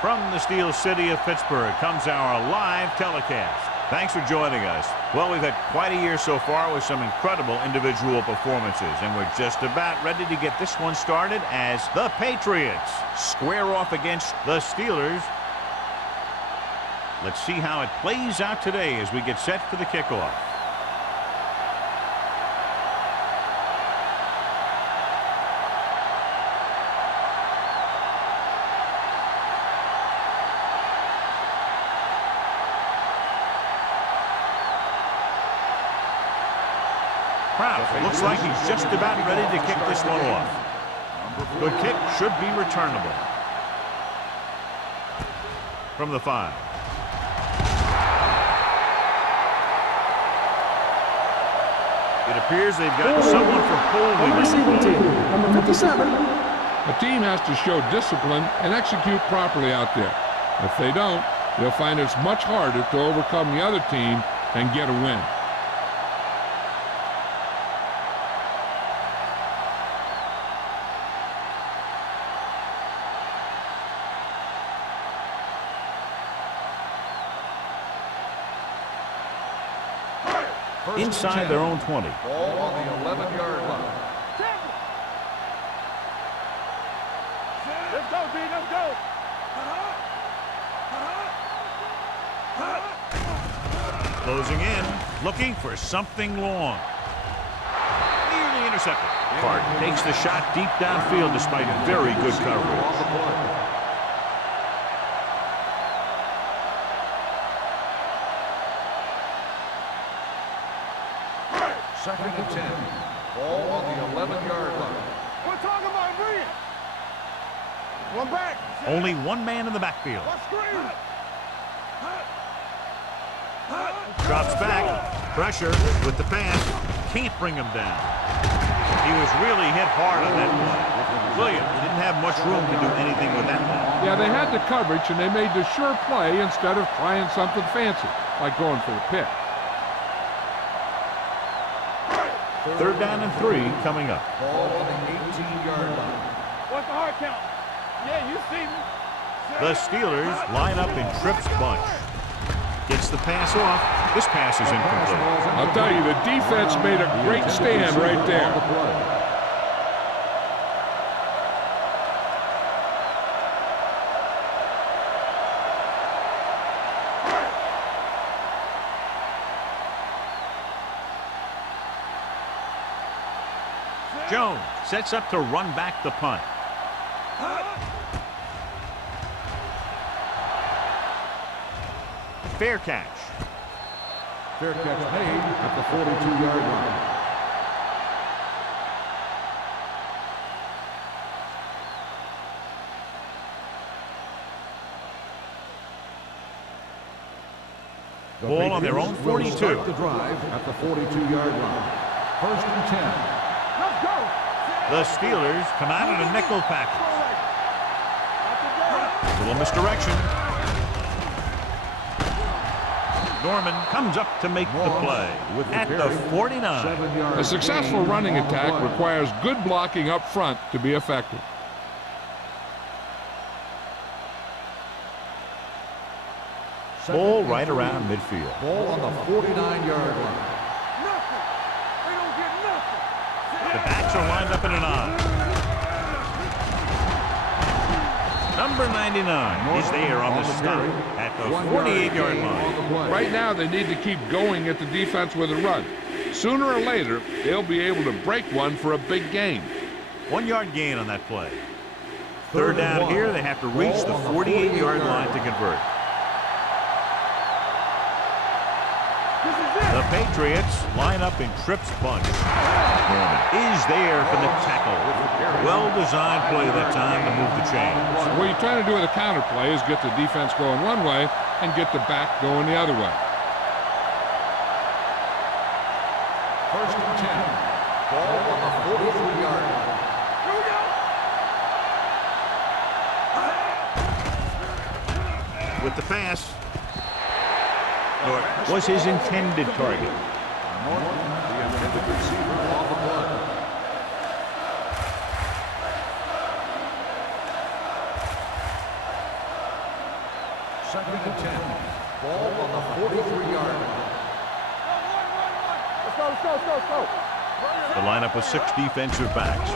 From the Steel City of Pittsburgh comes our live telecast. Thanks for joining us. Well, we've had quite a year so far with some incredible individual performances, and we're just about ready to get this one started as the Patriots square off against the Steelers. Let's see how it plays out today as we get set for the kickoff. Looks like he's just about ready to kick this one off. Good kick, should be returnable. From the 5. It appears they've got someone from Poland. Number 57. A team has to show discipline and execute properly out there. If they don't, they'll find it's much harder to overcome the other team and get a win. Inside their own 20. Ball on the 11-yard line. Let's go, B, let's go. Closing in, looking for something long. Nearly intercepted. Carter takes the shot deep downfield despite very good coverage. Second and 10. Ball on the 11-yard line. We're talking about bringing. One back. Only one man in the backfield. Drops back. Pressure with the pass. Can't bring him down. He was really hit hard on that one. Williams didn't have much room to do anything with that one. Yeah, they had the coverage, and they made the sure play instead of trying something fancy, like going for the pick. Third down and 3 coming up. Ball on the 18-yard line. What's the hard count? Yeah, you see me. The Steelers line up in Tripp's bunch. Gets the pass off. This pass is incomplete. I'll tell you, the defense made a great stand right there. Jones sets up to run back the punt. Fair catch. Fair catch made at the 42-yard line. Ball on their own 42. Start the drive at the 42-yard line. First and 10. Let's go. The Steelers come out in a nickel package. Little misdirection. Norman comes up to make the play at the 49. A successful running attack requires good blocking up front to be effective. Ball right around midfield. Ball on the 49-yard line. Nothing. They don't get nothing. The backs are lined up in an I. Number 99 is there on the stop at the 48-yard line. Right now, they need to keep going at the defense with a run. Sooner or later, they'll be able to break one for a big gain. 1 yard gain on that play. Third down here, they have to reach the 48-yard line to convert. The Patriots line up in Tripp's bunch. Norman is there for the tackle. Well-designed play that time to move the chains. What you're trying to do with a counter play is get the defense going one way and get the back going the other way. First and 10. Ball on the 43-yard line. Here we go. With the pass. Was his intended target. Norton, the intended receiver, on the play. Second and 10. Ball on the 43-yard line. Let's go. The lineup with 6 defensive backs.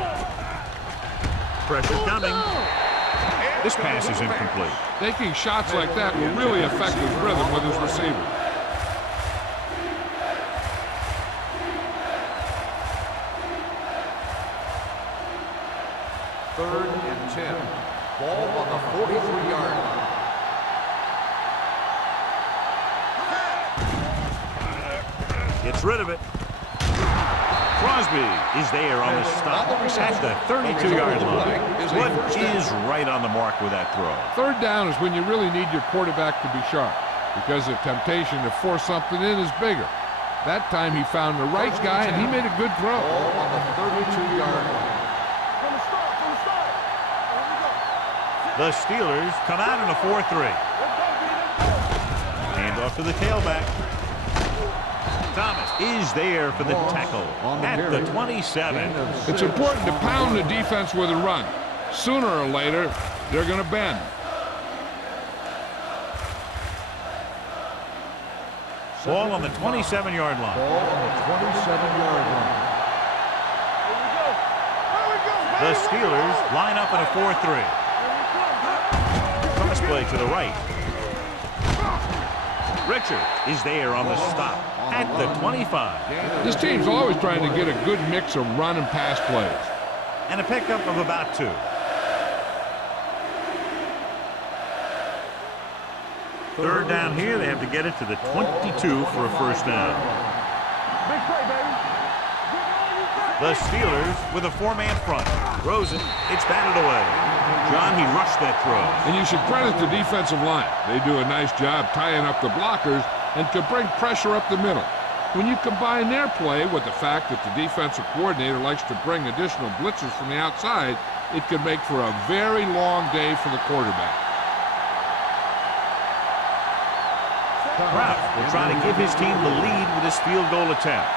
Pressure coming. This pass is incomplete. Taking shots like that will really affect his rhythm with his receiver. Third and 10. Ball on the 43-yard line. Gets rid of it. Crosby is there on the stop at the 32-yard line. What is right on the mark with that throw? Third down is when you really need your quarterback to be sharp because the temptation to force something in is bigger. That time he found the right guy and he made a good throw. Ball on the 32-yard line. From the start. Here we go. The Steelers come out in a 4-3. Hand off to the tailback. Thomas is there for the tackle at the 27. It's important to pound the defense with a run. Sooner or later, they're going to bend. Ball on the 27-yard line. Ball on the 27-yard line. The Steelers line up in a 4-3. Cross play to the right. Richard is there on the stop at the 25. This team's always trying to get a good mix of run and pass plays. And a pickup of about 2. Third down here, they have to get it to the 22 for a first down. Big play, baby. The Steelers with a 4-man front. Rosen, it's batted away. John, he rushed that throw. And you should credit the defensive line. They do a nice job tying up the blockers and can bring pressure up the middle. When you combine their play with the fact that the defensive coordinator likes to bring additional blitzes from the outside, it can make for a very long day for the quarterback. Kraft will try to give his team the lead with his field goal attempt.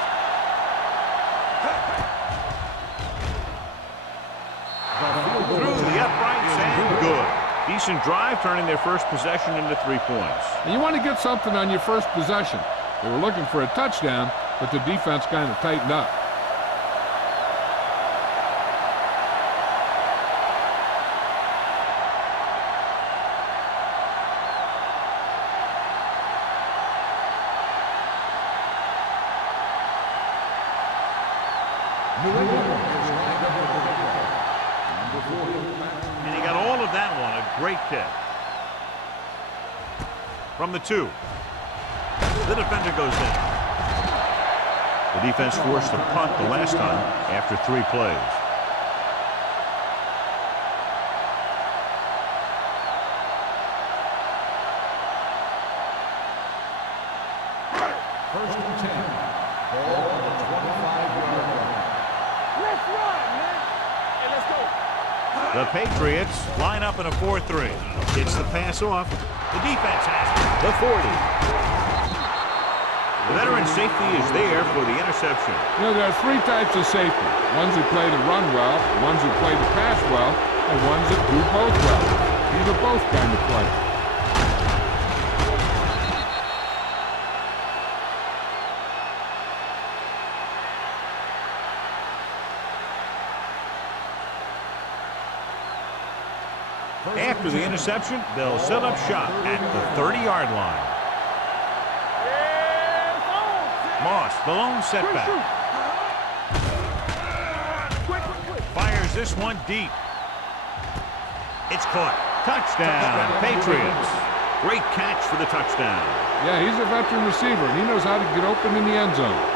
Through the uprights and good. Decent drive, turning their first possession into 3 points. And you want to get something on your first possession. They were looking for a touchdown, but the defense kind of tightened up. And he got all of that one. A great kick. From the 2. The defender goes down. The defense forced a punt the last time after 3 plays. First and 10. Ball on the 25-yard line. Let's run, man. Hey, let's go. The Patriots line up in a 4-3. Gets the pass off. The defense has it. The 40. The veteran safety is there for the interception. You know, there are 3 types of safety. Ones who play the run well, ones who play the pass well, and ones that do both well. These are both kind of players. After the interception, they'll set up shop at the 30-yard line. Moss, the lone setback. Fires this one deep. It's caught. Touchdown, Patriots. Great catch for the touchdown. Yeah, he's a veteran receiver, and he knows how to get open in the end zone.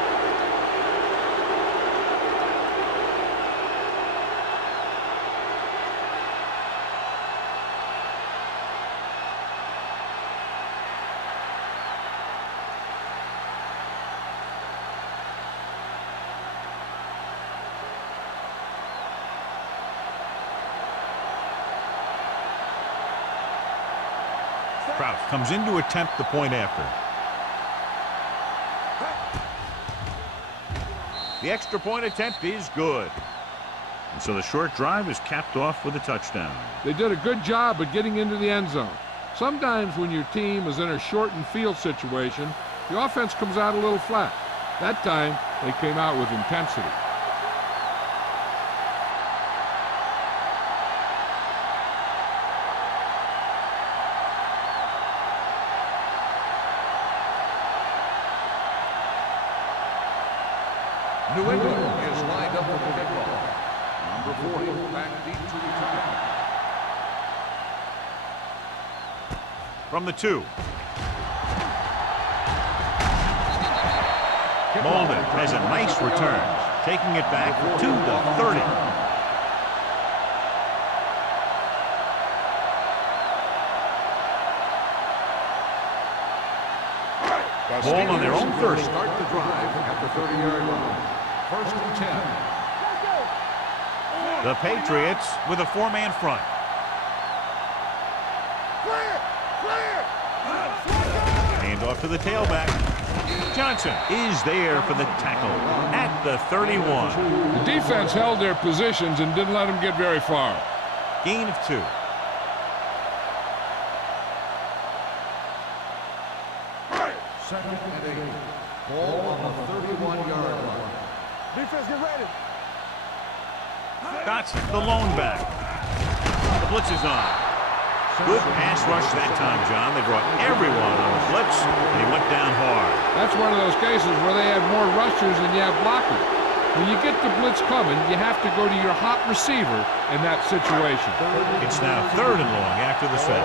Kraft comes in to attempt the point after. The extra point attempt is good. And so the short drive is capped off with a touchdown. They did a good job of getting into the end zone. Sometimes when your team is in a shortened field situation, the offense comes out a little flat. That time, they came out with intensity. New England is lined up for the kickoff. Number 40, back deep to return. From the 2. Molden has a nice return, taking it back to the 30. Ball on their own 30. Start the drive at the 30-yard line. First and 10. The Patriots with a 4-man front. Hand off to the tailback. Johnson is there for the tackle at the 31. The defense held their positions and didn't let them get very far. Gain of 2. Second and 8. Ball on the 31-yard line. Defense, get ready. That's the lone back. The blitz is on. Good pass rush that time, John. They brought everyone on the blitz, and he went down hard. That's one of those cases where they have more rushers than you have blockers. When you get the blitz coming, you have to go to your hot receiver in that situation. It's now 3rd and long after the set.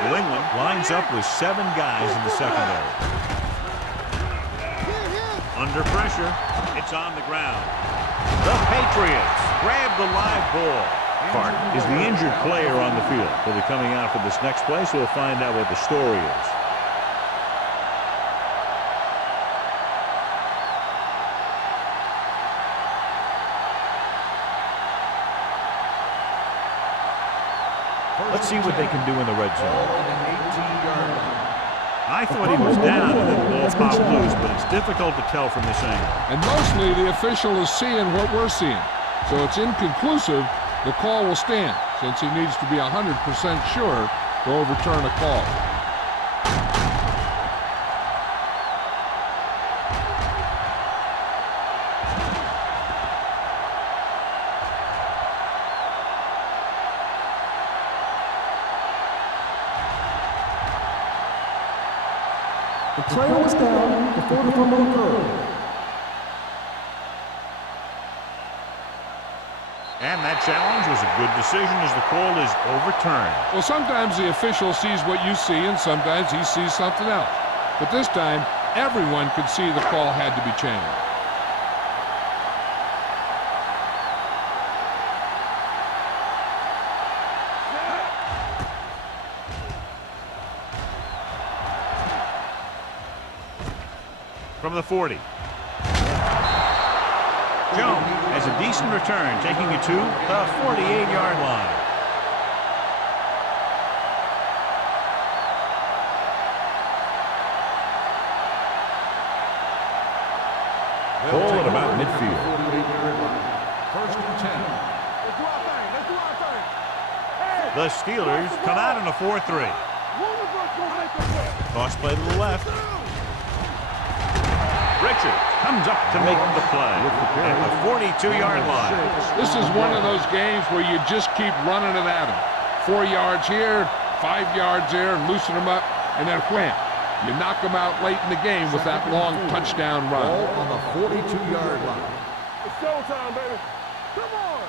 New England lines up with 7 guys in the secondary. Under pressure, it's on the ground. The Patriots grab the live ball. Clark is the injured player on the field. He'll be coming out for this next play, so we'll find out what the story is. Let's see what they can do in the red zone. I thought he was down and then the ball popped loose, but it's difficult to tell from this angle. And mostly the official is seeing what we're seeing. So it's inconclusive. The call will stand since he needs to be 100% sure to overturn a call. The player was down before the fumble occurred. And that challenge was a good decision as the call is overturned. Well, sometimes the official sees what you see and sometimes he sees something else. But this time, everyone could see the call had to be changed. From the 40. Jones has a decent return, taking it to the 48-yard line. Ball at about midfield. First and 10. Let's do our thing. Let's do our thing. Hey, The Steelers come out in a 4-3. one of us gonna make the play. Toss play to the left. Richard comes up to make the play at the 42-yard line. This is one of those games where you just keep running it at them. 4 yards here, 5 yards there, and loosen them up, and then wham. You knock them out late in the game with that long touchdown run. Ball on the 42-yard line. It's showtime, baby. Come on.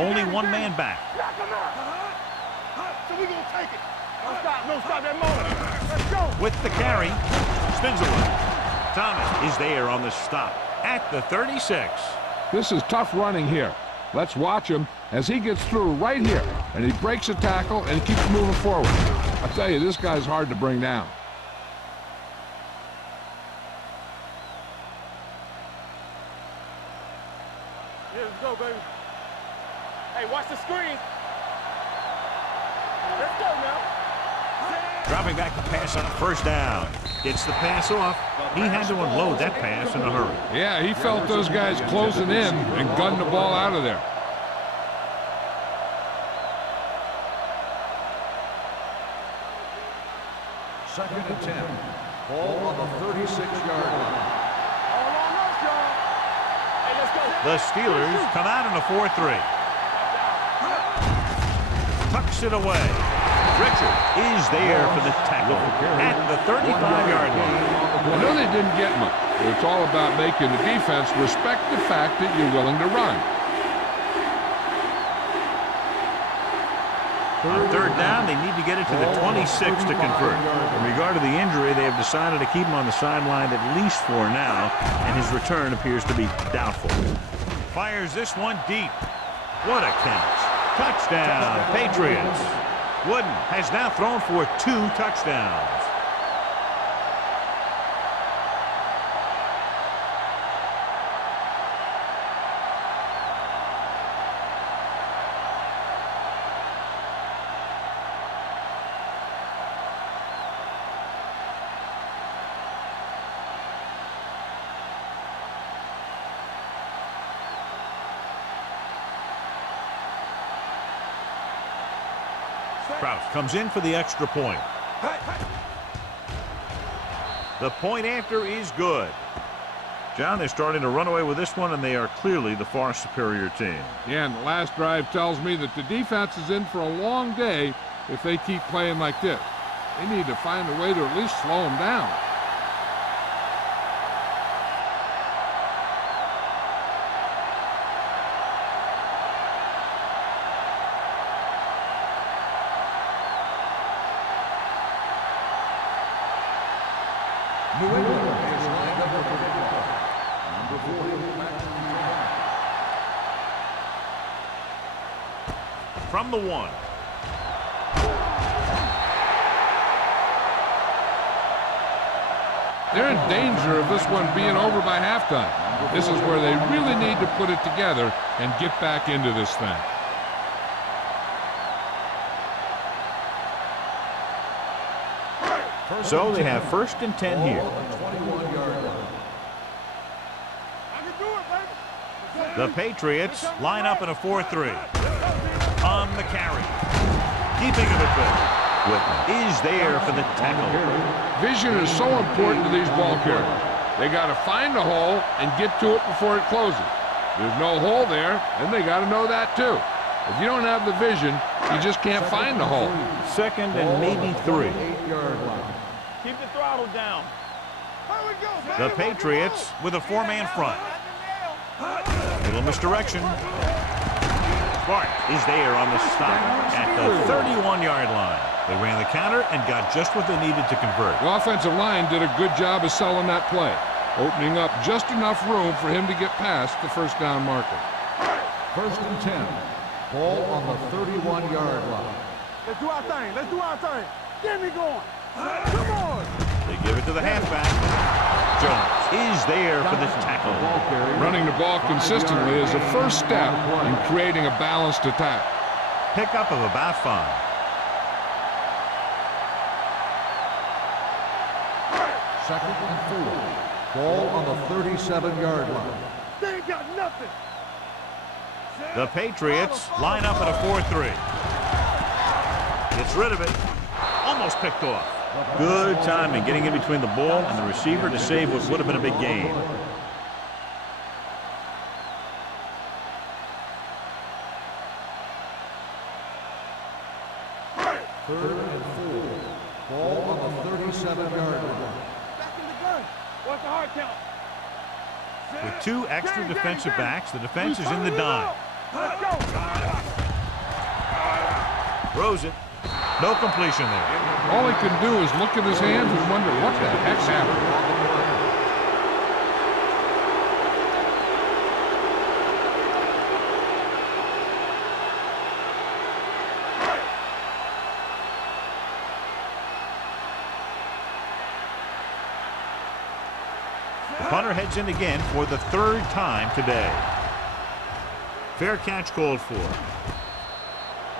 Only one man back. Knock him out. So we gonna take it. Don't stop that motor. Let's go. With the carry, spins away. Thomas is there on the stop at the 36. This is tough running here. Let's watch him as he gets through right here. And he breaks a tackle and he keeps moving forward. I tell you, this guy's hard to bring down. Yeah, let's go, baby. Hey, watch the screen. Let's go now. Dropping back the pass on a first down. Gets the pass off. He had to unload that pass in a hurry. Yeah, he felt those guys closing in and gunned the ball out of there. Second and 10. Ball on the 36-yard line. The Steelers come out in a 4-3. Tucks it away. Richard is there for the tackle at the 35-yard line. I know they didn't get much, but it's all about making the defense respect the fact that you're willing to run. On third down, they need to get it to the 26 to convert. In regard to the injury, they have decided to keep him on the sideline at least for now, and his return appears to be doubtful. Fires this one deep. What a catch. Touchdown, Patriots. Wooden has now thrown for 2 touchdowns. Kraus comes in for the extra point. The point after is good. John, they're starting to run away with this one, and they are clearly the far superior team. Yeah, and the last drive tells me that the defense is in for a long day if they keep playing like this. They need to find a way to at least slow them down. New England is lined up for the kickoff. Number 40, back to the From the 1. They're in danger of this one being over by halftime. This is where they really need to put it together and get back into this thing. So they have 1st and 10 here. The Patriots line up in a 4-3. On the carry. Keeping it at good. Whitman is there for the tackle. Vision is so important to these ball carriers. They got to find the hole and get to it before it closes. There's no hole there, and they got to know that too. If you don't have the vision, you just can't find the hole. 2nd and maybe 3. Keep the throttle down. The Patriots with a 4-man front. Little misdirection. Clark is there on the stop at the 31-yard line. They ran the counter and got just what they needed to convert. The offensive line did a good job of selling that play, opening up just enough room for him to get past the first down marker. 1st and 10. Ball on the 31-yard line. Let's do our thing. Let's do our thing. Get me going. Come on. They give it to the halfback. Jones is there for the tackle. Running the ball consistently is the first step in creating a balanced attack. Pickup of about 5. Second and 4. Ball on the 37-yard line. They ain't got nothing. The Patriots line up in a 4-3. Gets rid of it. Almost picked off. Good timing getting in between the ball and the receiver to save what would have been a big gain. Third and 4. Ball on the 37-yard line. Back in the gun. What's the hard count? With 2 extra defensive backs, the defense is in the dime. Let's go. Throws it. No completion there. All he can do is look at his hands and wonder what the heck's happened. The punter heads in again for the 3rd time today. Fair catch called for.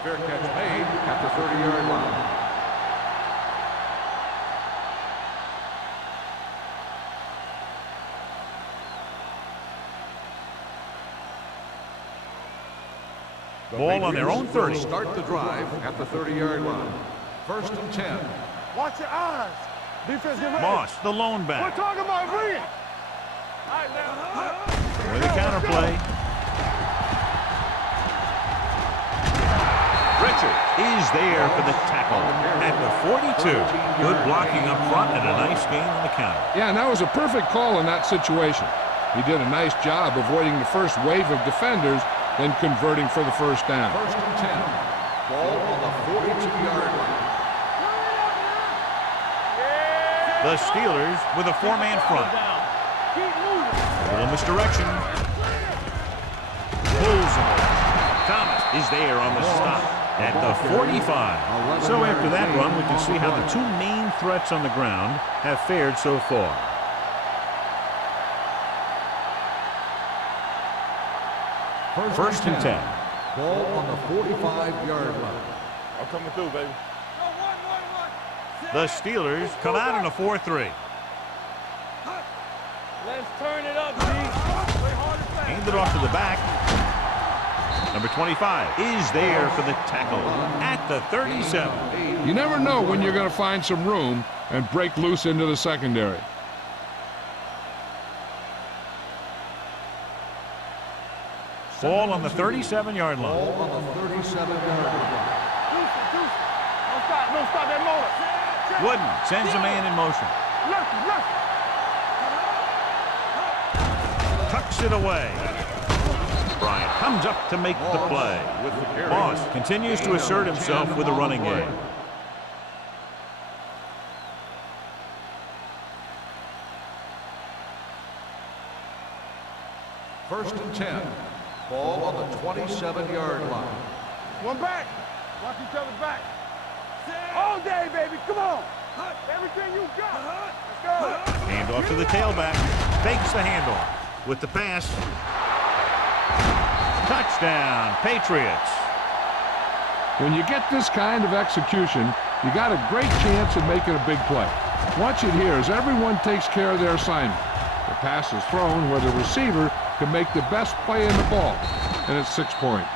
Fair catch made at the 30-yard line. Ball on their own 30. Start the drive at the 30-yard line. 1st and 10. Watch your eyes. Defense, get ready. Moss, the lone We're back. talking about bring it. All right, now. With a counter play. Richard is there for the tackle at the 42. Good blocking up front and a nice gain on the counter. Yeah, and that was a perfect call in that situation. He did a nice job avoiding the first wave of defenders, then converting for the first down. First and 10. Ball on the 42-yard line. The Steelers with a four-man front. Little misdirection. Pulls him over. Thomas is there on the stop at the 45. So after that run, we can see how the two main threats on the ground have fared so far. First and 10. Ball on the 45-yard line. I'm coming through, baby. The Steelers come out in a 4-3. Let's turn it up, G. Handed off to the back. Number 25 is there for the tackle at the 37. You never know when you're going to find some room and break loose into the secondary. Ball on the 37-yard line. Ball on the 37-yard line. Don't stop that motor. Wooden sends a man in motion. Tucks it away. Bryant comes up to make the play. With the carry. Moss continues to assert himself with a running game. First and 10. Ball on the 27-yard line. One back. Watch each other's back. All day, baby. Come on. Everything you got. Let's go. Hand off to the tailback. Fakes the handoff with the pass. Touchdown, Patriots. When you get this kind of execution, you got a great chance of making a big play. Watch it here as everyone takes care of their assignment. The pass is thrown where the receiver can make the best play in the ball, and it's 6 points.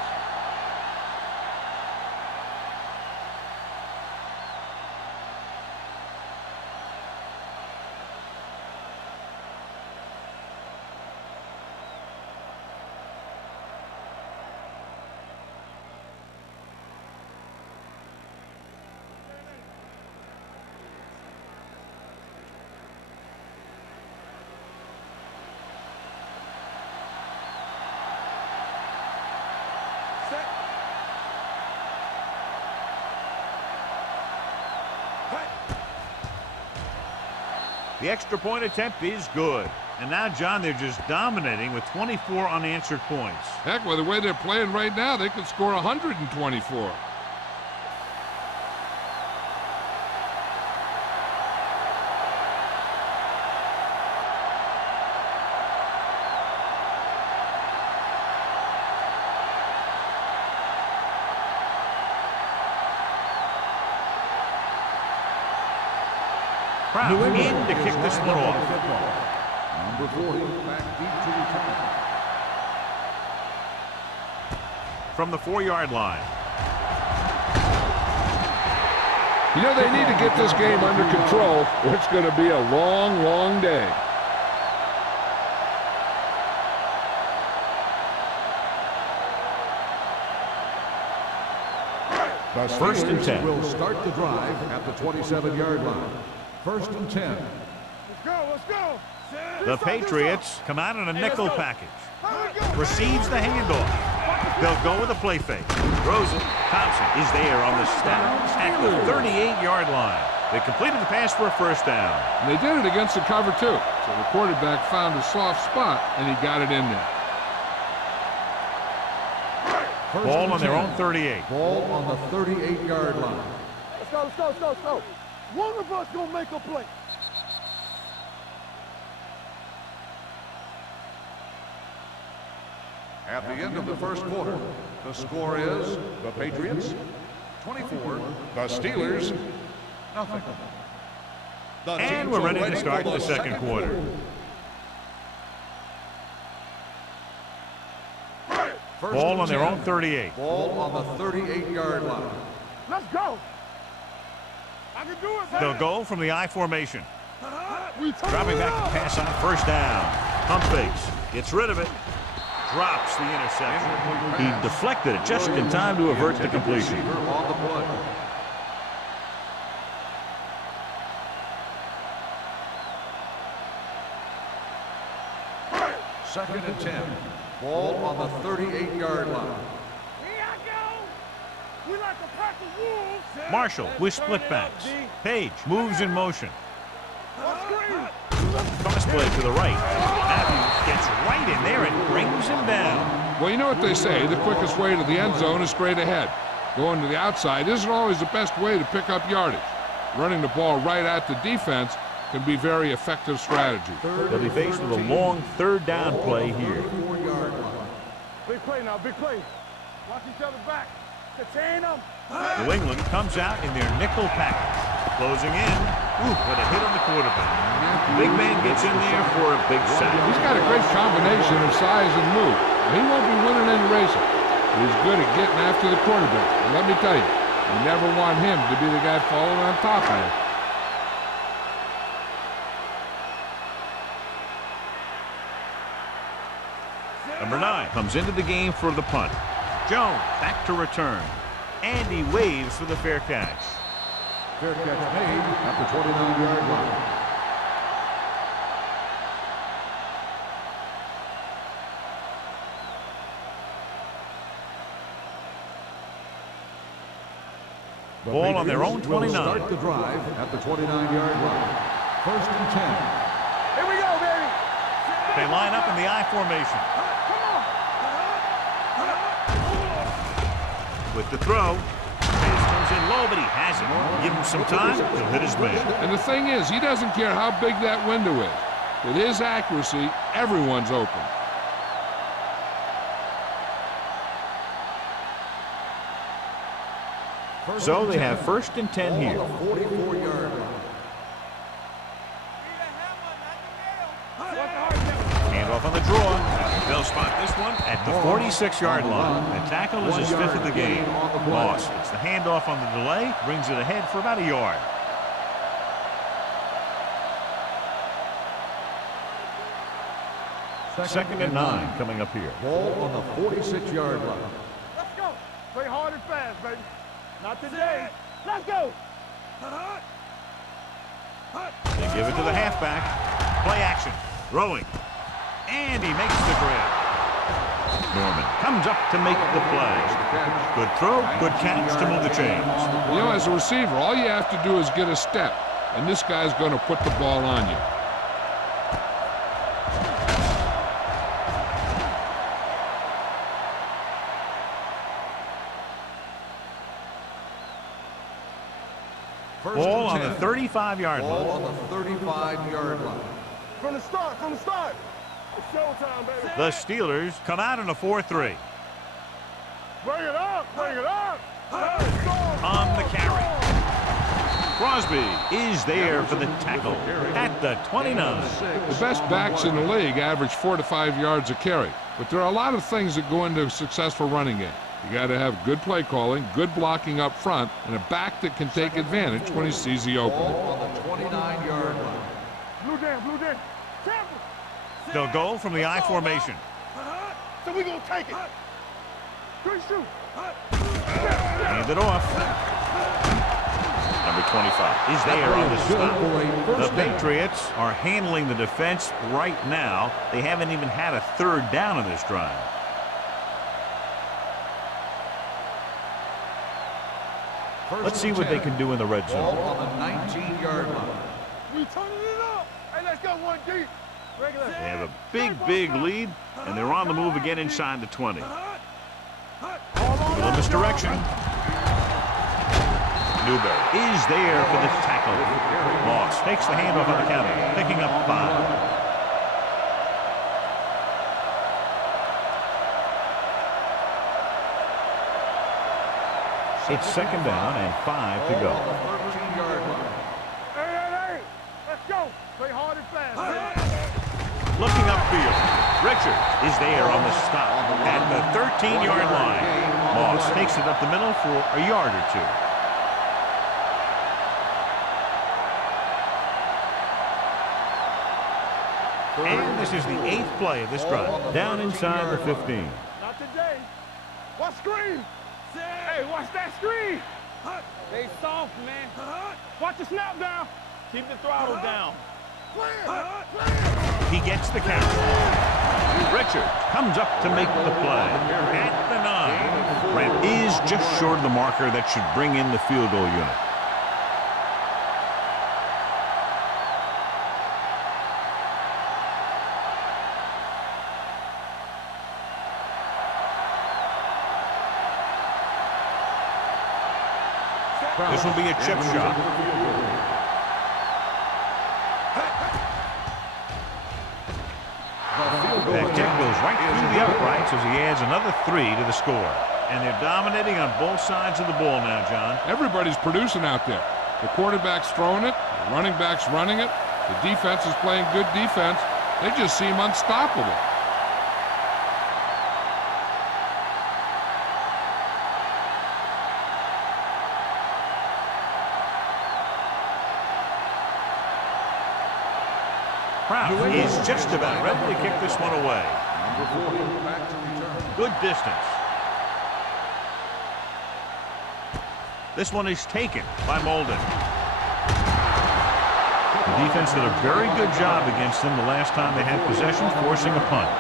The extra point attempt is good. And now, John, they're just dominating with 24 unanswered points. Heck, with the way they're playing right now, they could score 124. Brown in to kick this one off. Number 40, back deep to return. From the 4-yard line. You know, they need to get this game under control, or it's going to be a long, long day. The First and 10. will start the drive at the 27-yard line. First and 10. Let's go. Let's go. The Patriots come out in a nickel package. Receives the handoff. They'll go with a play fake. Throws it. Thompson is there on the snap at the 38-yard line. They completed the pass for a first down. And they did it against the cover, too. So the quarterback found a soft spot, and he got it in there. Ball on their own 38. Ball on the 38-yard line. Let's go. Let's go. Let's go. Let's go. One of us gonna make a play. At the end of the first quarter, the score is the Patriots 24, the Steelers nothing. And we're ready to start the second quarter. Ball on their own 38. Ball on the 38-yard line. Let's go. I can do it, baby. They'll go from the I formation. Dropping back to pass on first down. Pump fakes. Gets rid of it. Drops the interception. He deflected it just in time to avert the completion. On the play. Second and 10. Ball on the 38-yard line. Here I go. We like a pack of wolves. Marshall with split backs. Page moves in motion. Cross play to the right. Matthews gets right in there and brings him down. Well, you know what they say, the quickest way to the end zone is straight ahead. Going to the outside isn't always the best way to pick up yardage. Running the ball right at the defense can be very effective strategy. They'll be faced with a long third down play here. Big play now, big play. Watch each other back. Contain them. New England comes out in their nickel package. Closing in. With a hit on the quarterback. Big man gets in there for a big sack. He's got a great combination of size and move. He won't be winning any races. He's good at getting after the quarterback. And let me tell you, you never want him to be the guy falling on top of you. Number 9 comes into the game for the punt. Jones back to return. And he waves for the fair catch. Fair catch made at the 29-yard line. Ball on their own 29. Start the drive at the 29-yard line. First and 10. Here we go, baby. They line up in the I formation. With the throw. Pace comes in low, but he has it. Give him some time, he'll hit his man. And the thing is, he doesn't care how big that window is. With his accuracy, everyone's open. So they have first and 10 here. 44-yard line. Handoff on the draw. They'll spot this one at the 46-yard line. The tackle is his 5th of the game. Moss gets the handoff on the delay, brings it ahead for about a yard. Second and 9 coming up here. Ball on the 46-yard line. Let's go. Play hard and fast, baby. Not today. Let's go. They give it to the halfback. Play action. Throwing. And he makes the grab. Norman comes up to make the play. Good throw, good catch to move the chains. You know, as a receiver, all you have to do is get a step, and this guy's going to put the ball on you. Ball on the 35-yard line. Ball on the 35-yard line. From the start, from the start. It's showtime, baby. The Steelers come out in a 4-3. Bring it up, bring it up. On the carry. Crosby is there for the tackle at the 29. The best backs in the league average 4 to 5 yards a carry, but there are a lot of things that go into a successful running game. You got to have good play calling, good blocking up front, and a back that can take advantage when he sees the opening. Ball on the 29-yard line. Blue down. Careful. They'll go from the I formation. So we gonna take it. Good shoot. Hand it off. Number 25 is there on the stop. The Patriots are handling the defense right now. They haven't even had a third down in this drive. Let's see what they can do in the red Ball zone. on the 19-yard line. We turning it up. Hey, let's go one deep. Regular. They have a big lead, and they're on the move again inside the 20. Little misdirection. Newberry is there for the tackle. Moss takes the handoff on the counter, picking up 5. It's second down and 5 to go. Ball on the 13-yard line. Hey. Let's go. Play hard and fast. Looking upfield, Richard is there on the stop at the 13-yard line. Moss takes it up the middle for a yard or two. And this is the 8th play of this drive. Down inside the 15. Not today. Watch screen. Hey, watch that screen. They soft, man. Watch the snap down. Keep the throttle down. He gets the count. Richard comes up to make the play. At the 9. Grant is just short of the marker that should bring in the field goal unit. This will be a chip shot. That kick goes right through the uprights as he adds another 3 to the score. And they're dominating on both sides of the ball now, John. Everybody's producing out there. The quarterback's throwing it, the running back's running it, the defense is playing good defense. They just seem unstoppable. Proud is just about ready to kick this one away. Good distance. This one is taken by Molden. The defense did a very good job against them the last time they had possession, forcing a punt.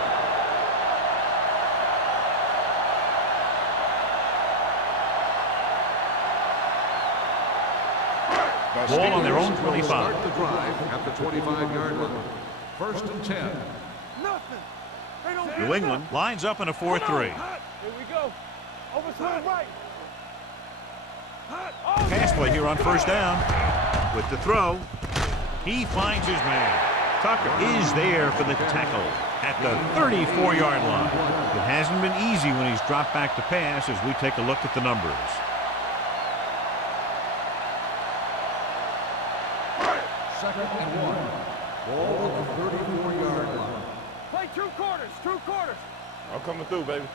Ball on their own 25. Start the drive at the 25-yard line. 1st and 10. New England lines up in a 4-3. Here we go. Over to the right. Pass play here on 1st down. With the throw, he finds his man. Tucker is there for the tackle at the 34-yard line. It hasn't been easy when he's dropped back to pass as we take a look at the numbers. 2nd and 1. Ball on the 34-yard line. Play 2 quarters. 2 quarters. I'm coming through, baby.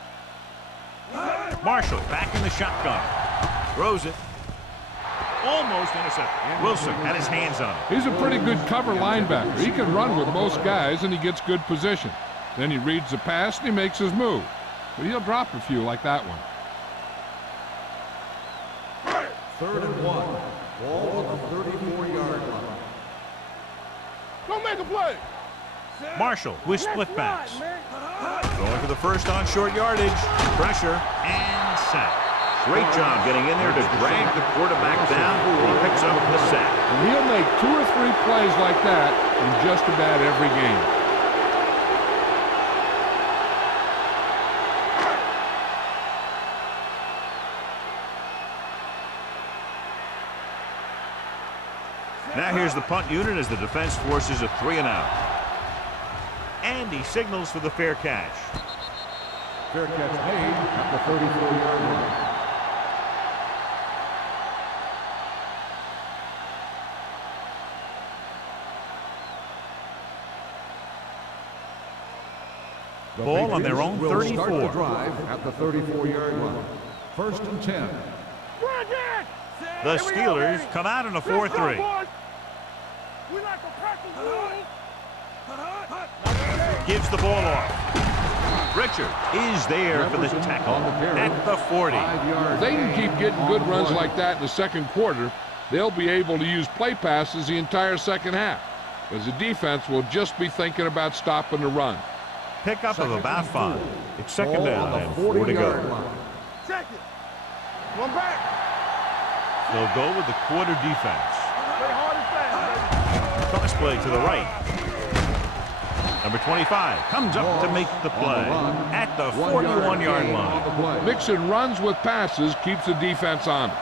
Marshall back in the shotgun. Throws it. Almost intercepted. Wilson had his hands on it. He's a pretty good cover linebacker. He can run with most guys, and he gets good position. Then he reads the pass, and he makes his move. But he'll drop a few like that one. 3rd and 1. Ball on the 34-yard line. Go make a play. Marshall with split backs. Going for the first on short yardage. Pressure and sack. Great job getting in there to drag the quarterback down. He picks up the sack. And he'll make 2 or 3 plays like that in just about every game. Now here's the punt unit as the defense forces a 3-and-out. And he signals for the fair catch. Fair catch made at the 34-yard line. Ball on their own 34. Start the drive at the 34-yard line. 1st and 10. The Steelers come out in a 4-3. Gives the ball off. Richard is there for the tackle at the 40. If they can keep getting good runs like that in the second quarter, they'll be able to use play passes the entire second half, as the defense will just be thinking about stopping the run. Pickup of about 5. It's 2nd down and 4 to go. Check it. One back. They'll go with the quarter defense. Play hard and fast, baby. Cross play to the right. Number 25 comes up to make the play at the 41-yard line. Mixing runs with passes keeps the defense honest.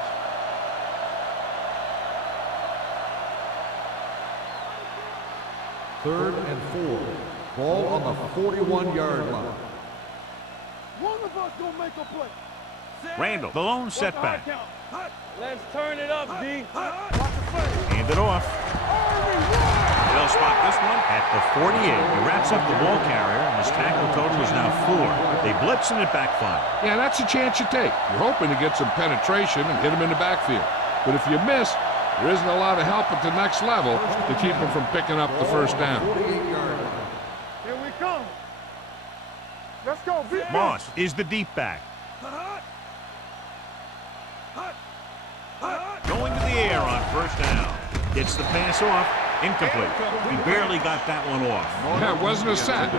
Third and 4. Ball on the 41-yard line. One of us gonna make a play. Randall, the lone setback. Let's turn it up, D. Watch the play. Hand it off. They'll spot this one at the 48. He wraps up the ball carrier, and his tackle total is now 4. They blitz and it backfire. Yeah, that's a chance you take. You're hoping to get some penetration and hit him in the backfield. But if you miss, there isn't a lot of help at the next level to keep him from picking up the first down. Let's go. Moss is the deep back. Going to the air on first down. Gets the pass off. Incomplete. He barely got that one off. Yeah, it wasn't a sack.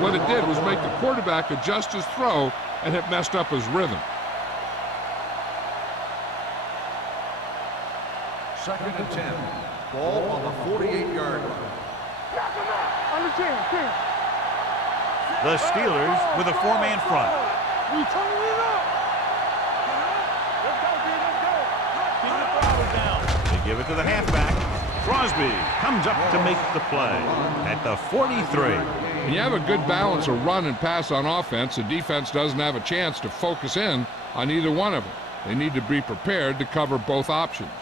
What it did was make the quarterback adjust his throw, and it messed up his rhythm. Second and 10. Ball on the 48-yard line. On the 10. The Steelers with a four-man front. We turn it up. Let's go, kid. Let's go. Keep the throttle down. They give it to the halfback. Crosby comes up to make the play at the 43. When you have a good balance of run and pass on offense, the defense doesn't have a chance to focus in on either one of them. They need to be prepared to cover both options.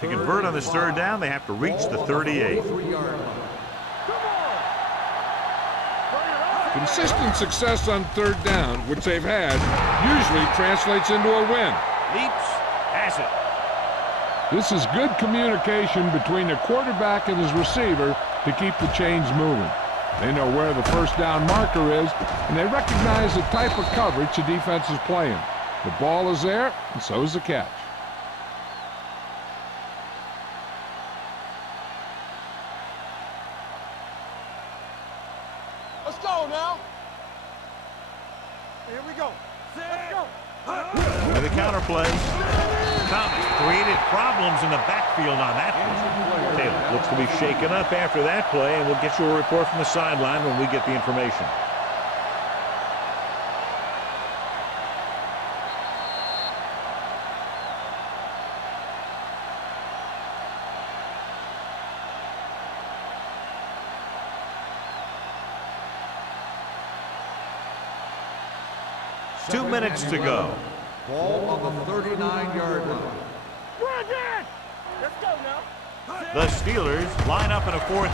To convert on this third down, they have to reach the 38. Consistent success on third down, which they've had, usually translates into a win. Leaps, has it. This is good communication between the quarterback and his receiver to keep the chains moving. They know where the first down marker is, and they recognize the type of coverage the defense is playing. The ball is there, and so is the catch. Let's go now. Here we go. Let's go. With a counter play. Thomas created problems in the backfield on that one. Taylor looks to be shaken up after that play, and we'll get you a report from the sideline when we get the information. Two minutes to go. Ball on the 39-yard line. Let's go now. The Steelers line up in a 4-3.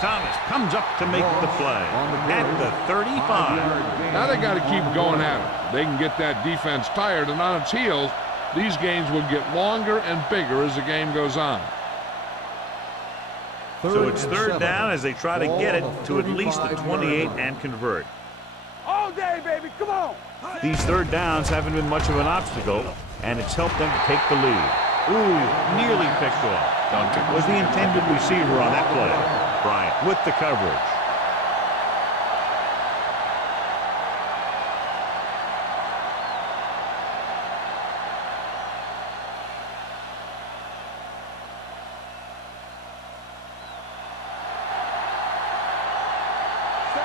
Thomas comes up to make the play at the 35. Now they got to keep going at it. They can get that defense tired and on its heels. These games will get longer and bigger as the game goes on. So it's third down as they try to get it to at least the 28 and convert. All day, baby. Come on. These third downs haven't been much of an obstacle, and it's helped them to take the lead. Ooh, nearly picked off. Duncan was the intended receiver on that play. Bryant with the coverage.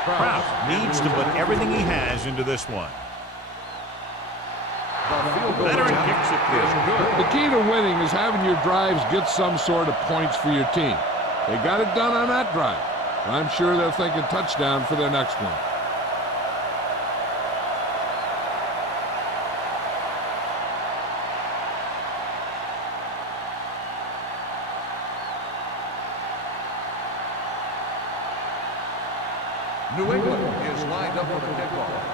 Kraus needs to put everything he has into this one. Veteran kicks it good. The key to winning is having your drives get some sort of points for your team. They got it done on that drive. I'm sure they're thinking touchdown for their next one. New England is lined up for the kickoff.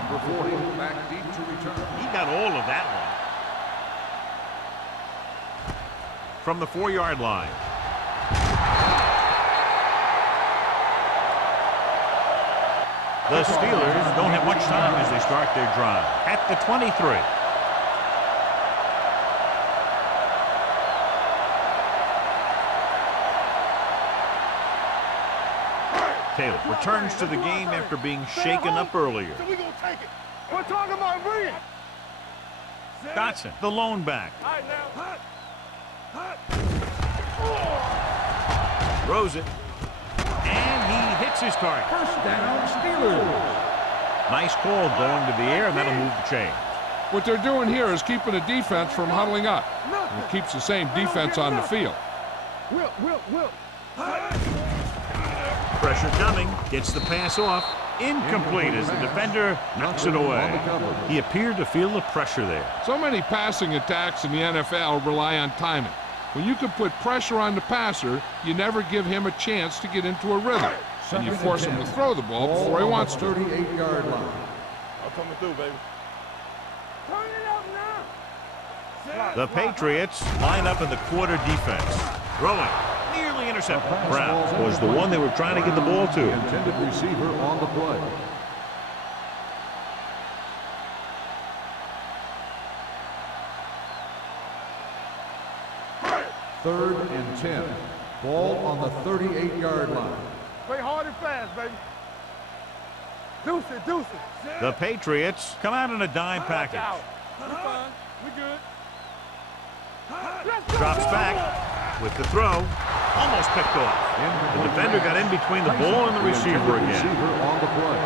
Number 40, back deep to return. He got all of that one. From the 4-yard line. The Steelers don't have much time as they start their drive. At the 23. Taylor returns to the game after being shaken up earlier. So we gonna take it. We're talking about bringing. Dotson, the lone back. All right now. Throws it. And he hits his target. First down, Steelers. Nice call going to the air, and that'll move the chain. What they're doing here is keeping the defense from huddling up. And it keeps the same defense on the field. Will. Pressure coming. Gets the pass off. Incomplete as the defender knocks it away. He appeared to feel the pressure there. So many passing attacks in the NFL rely on timing. When you can put pressure on the passer, you never give him a chance to get into a rhythm. And you force him to throw the ball before he wants to. 38-yard line. I'm coming through, baby. Turn it up now. The Patriots line up in the quarter defense. Throwing. Nearly Early interception. Brown was the one they were trying to get the ball to. The intended receiver on the play. Third and 10. Ball on the 38-yard line. Play hard and fast, baby. Deuce it, deuce it. The Patriots come out in a dime package. We fine. We good. Drops back with the throw. Almost picked off. The defender got in between the ball and the receiver again. Receiver on the play.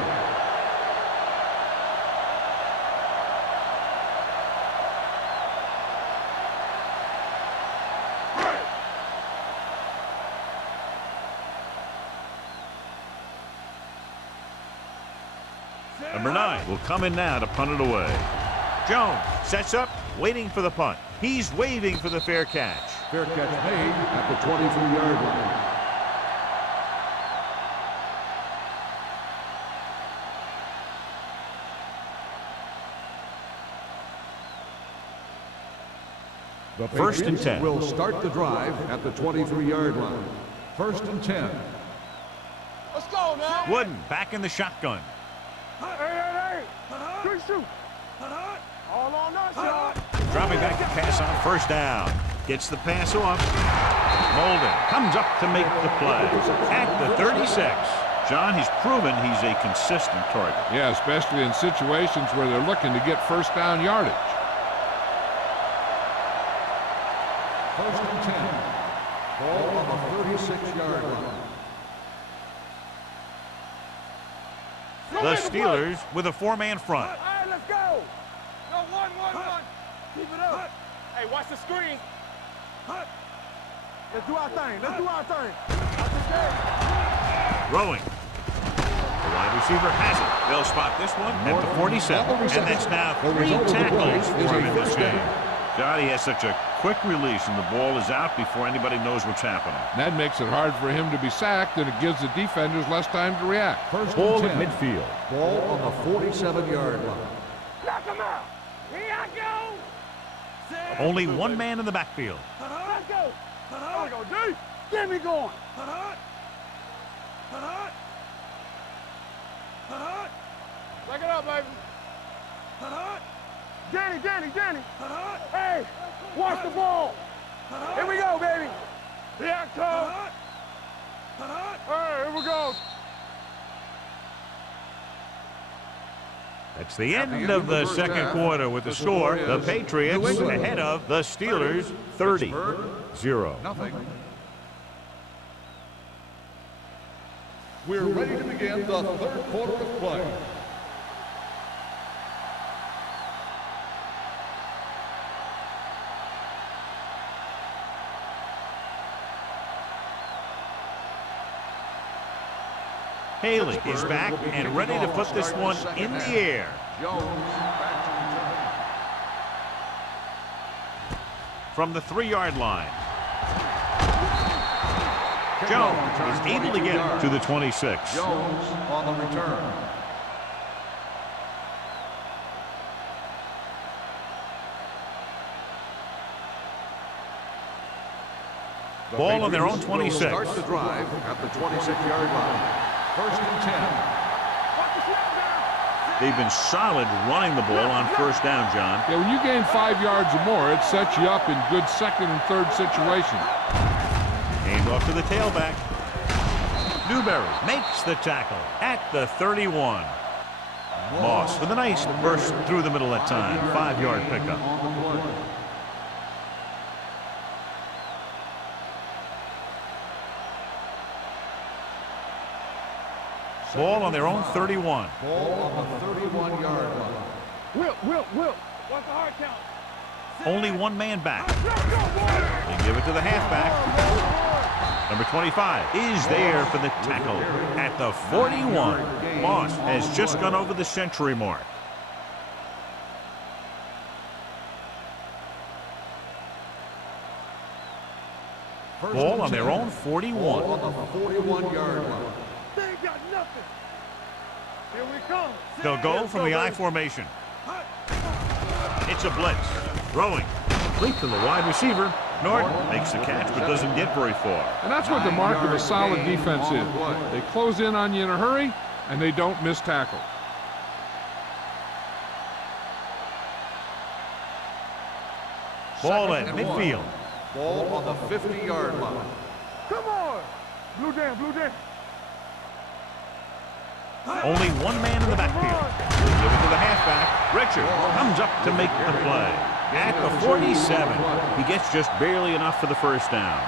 Number 9 will come in now to punt it away. Jones sets up, waiting for the punt. He's waving for the fair catch. Fair catch made at the 23-yard line. The First and 10. Will start the drive at the 23-yard line. First and 10. Let's go now. Wooden back in the shotgun. Hey. Good shoot. All on us, y'all. Dropping back to pass on first down. Gets the pass off. Molden comes up to make the play at the 36. John, he's proven he's a consistent target. Yeah, especially in situations where they're looking to get first down yardage. First and 10. Ball on the 36-yard line. The Steelers with a 4-man front. All right, let's go. Go, one. Keep it up. Hey, watch the screen. Let's do our thing. Throwing. The wide receiver has it. They'll spot this one at the 47. And that's now 3 tackles for him in this game. God, he has such a quick release, and the ball is out before anybody knows what's happening. That makes it hard for him to be sacked, and it gives the defenders less time to react. First Ball and at 10. midfield. Ball on the 47-yard line. Knock him out. Here I go. Only one man in the backfield. Let's go. There we go, D. Get me going. Back it up, baby. Danny. Hey, watch the ball. Here we go, baby. Here I come. Hey, here we go. That's the end of the second quarter with the score. The Patriots ahead of the Steelers 30-0. Nothing. We're ready to begin the third quarter of play. Haley is back and ready to put this one in the air. Jones back to From the 3-yard line. Jones is able to get to the 26. Jones on the return. Ball on their own 26. Start the drive at the 26-yard line. First and 10. They've been solid running the ball on first down, John. Yeah, when you gain 5 yards or more, it sets you up in good second and third situations. Hand off to the tailback. Newberry makes the tackle at the 31. Moss with a nice burst through the middle that time. 5-yard pickup. Ball on their own 31. Ball on the 31-yard line. Whip. What's the hard count? Only one man back. They give it to the halfback. Number 25 is there for the tackle at the 41. Moss has just gone over the century mark. Ball on their own 41. Ball on the 41-yard line. They ain't got nothing. Here we come. They'll go from the I formation. It's a blitz. Throwing. Complete to the wide receiver. Norton makes the catch but doesn't get very far. And that's what the mark of a solid defense is. They close in on you in a hurry, and they don't miss tackle. Ball at midfield. Ball on the 50-yard line. Come on. Blue down, blue down. Only one man in the backfield. Give it to the halfback. Richard comes up to make the play. At the 47, he gets just barely enough for the first down.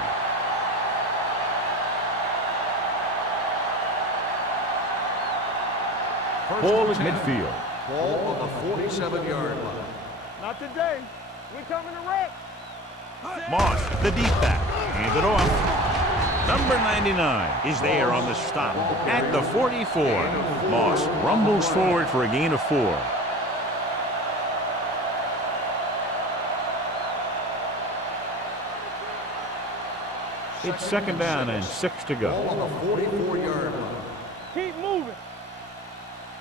Ball at midfield. Ball on the 47-yard line. Not today. We coming to wreck. Moss, the deep back. Hand it off. Number 99 is there on the stop at the 44. Moss rumbles forward for a gain of 4. It's second down and 6 to go. Ball on the 44-yard line. Keep moving.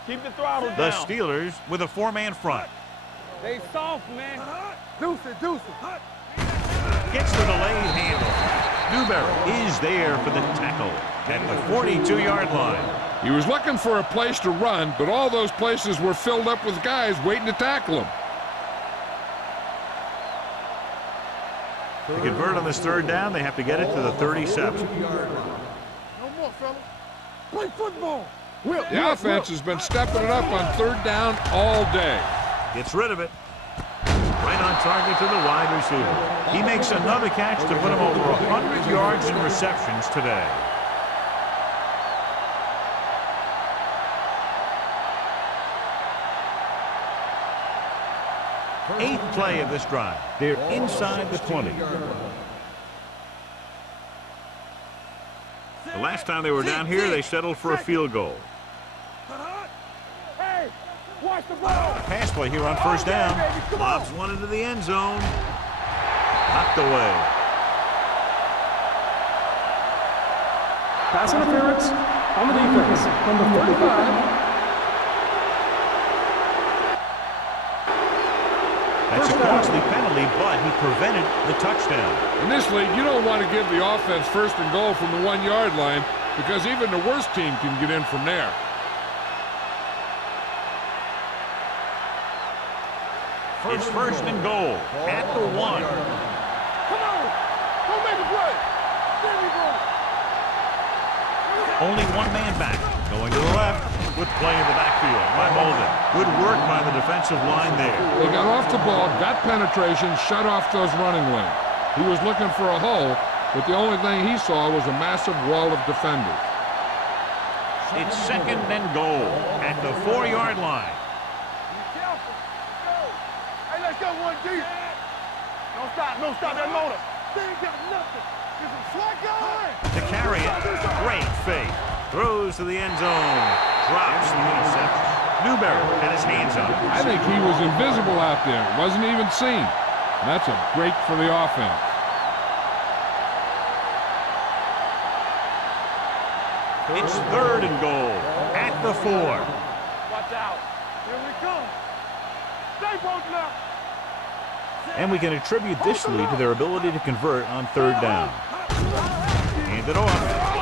Keep the throttle down. The Steelers with a 4-man front. They soft, man. Deuce it, deuce it. Gets the delayed handle. Newberry is there for the tackle at the 42-yard line. He was looking for a place to run, but all those places were filled up with guys waiting to tackle him. To convert on this third down, they have to get it to the 37. No more, fella. Play football. The offense has been stepping it up on third down all day. Gets rid of it. Right on target to the wide receiver. He makes another catch to put him over 100 yards in receptions today. Eighth play of this drive. They're inside the 20. The last time they were down here, they settled for a field goal. Hey, watch the ball. Pass play here on first down. Lobs one into the end zone. Knocked away. Pass interference on the defense. Number 35. That's a costly penalty, but he prevented the touchdown. In this league, you don't want to give the offense first and goal from the 1-yard line because even the worst team can get in from there. It's first and goal at the 1. Come on. Go make a play. There we go. Only one man back. Going to the left with play in the backfield by Molden. Good work by the defensive line there. They got off the ball, got penetration, shut off those running lanes. He was looking for a hole, but the only thing he saw was a massive wall of defenders. It's second and goal at the 4-yard line. Be careful. Go. Hey, let's go one deep. Don't stop that motor. They ain't got nothing. Get some slack going. To carry it, great fake. Throws to the end zone. Drops the interception. Newberry had his hands on it. I think he was invisible out there. Wasn't even seen. And that's a break for the offense. It's third and goal at the 4. Watch out. Here we come. Stay posted up. And we can attribute this lead to their ability to convert on third down. Hand it off.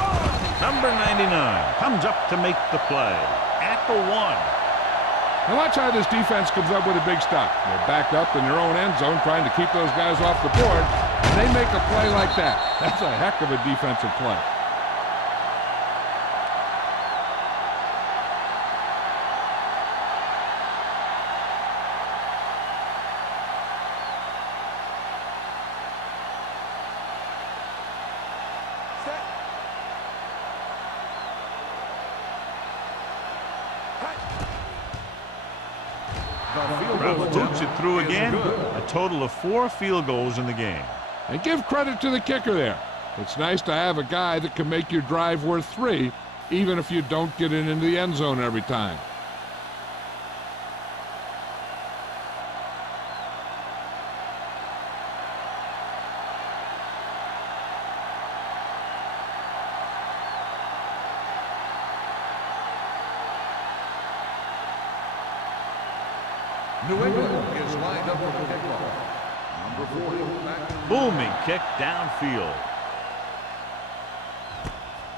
Number 99 comes up to make the play at the 1. Now watch how this defense comes up with a big stop. They're backed up in their own end zone trying to keep those guys off the board, and they make a play like that. That's a heck of a defensive play. Boots it through again. A total of 4 field goals in the game. And give credit to the kicker there. It's nice to have a guy that can make your drive worth 3, even if you don't get it into the end zone every time. New England is lined up for the kickoff. Number 40. Booming kick downfield.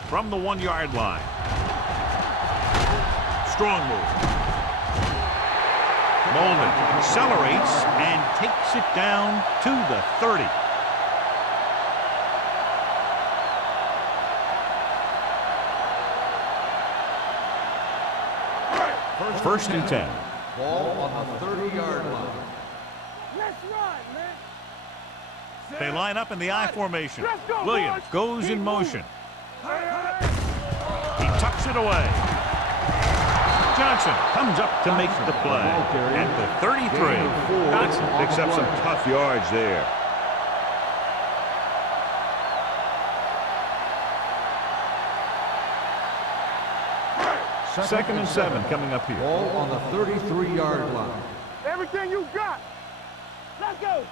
From the 1-yard line. Strong move. Molden accelerates and takes it down to the 30. First and 10. Ball on the 30-yard line. Let's run, man. They line up in the I formation. Let's go, Williams boys. goes Keep in motion. moving. He tucks it away. Johnson comes up to make the play. At the 33. Johnson picks up some tough yards there. Second and 7 coming up here. Ball on the 33-yard line. Everything you got. Let's go.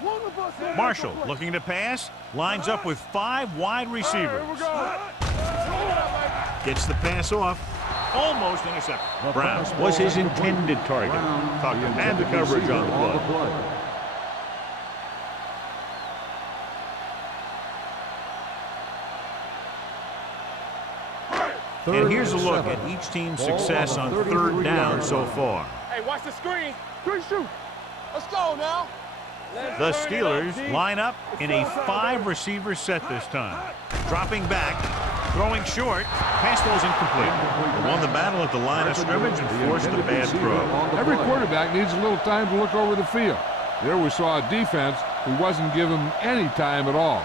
One of us is Marshall on the play. looking to pass. Lines up with 5 wide receivers. Here we go. Gets the pass off. Almost intercepted. Brown was his intended target. Tucker had the coverage on the play. And here's a look at each team's success on third down so far. Hey, watch the screen. Screen shoot. Let's go now. The Steelers line up in a 5-receiver set this time. Dropping back, throwing short, pass ball's incomplete. They won the battle at the line of scrimmage and forced a bad throw. Every quarterback needs a little time to look over the field. There we saw a defense who wasn't given any time at all.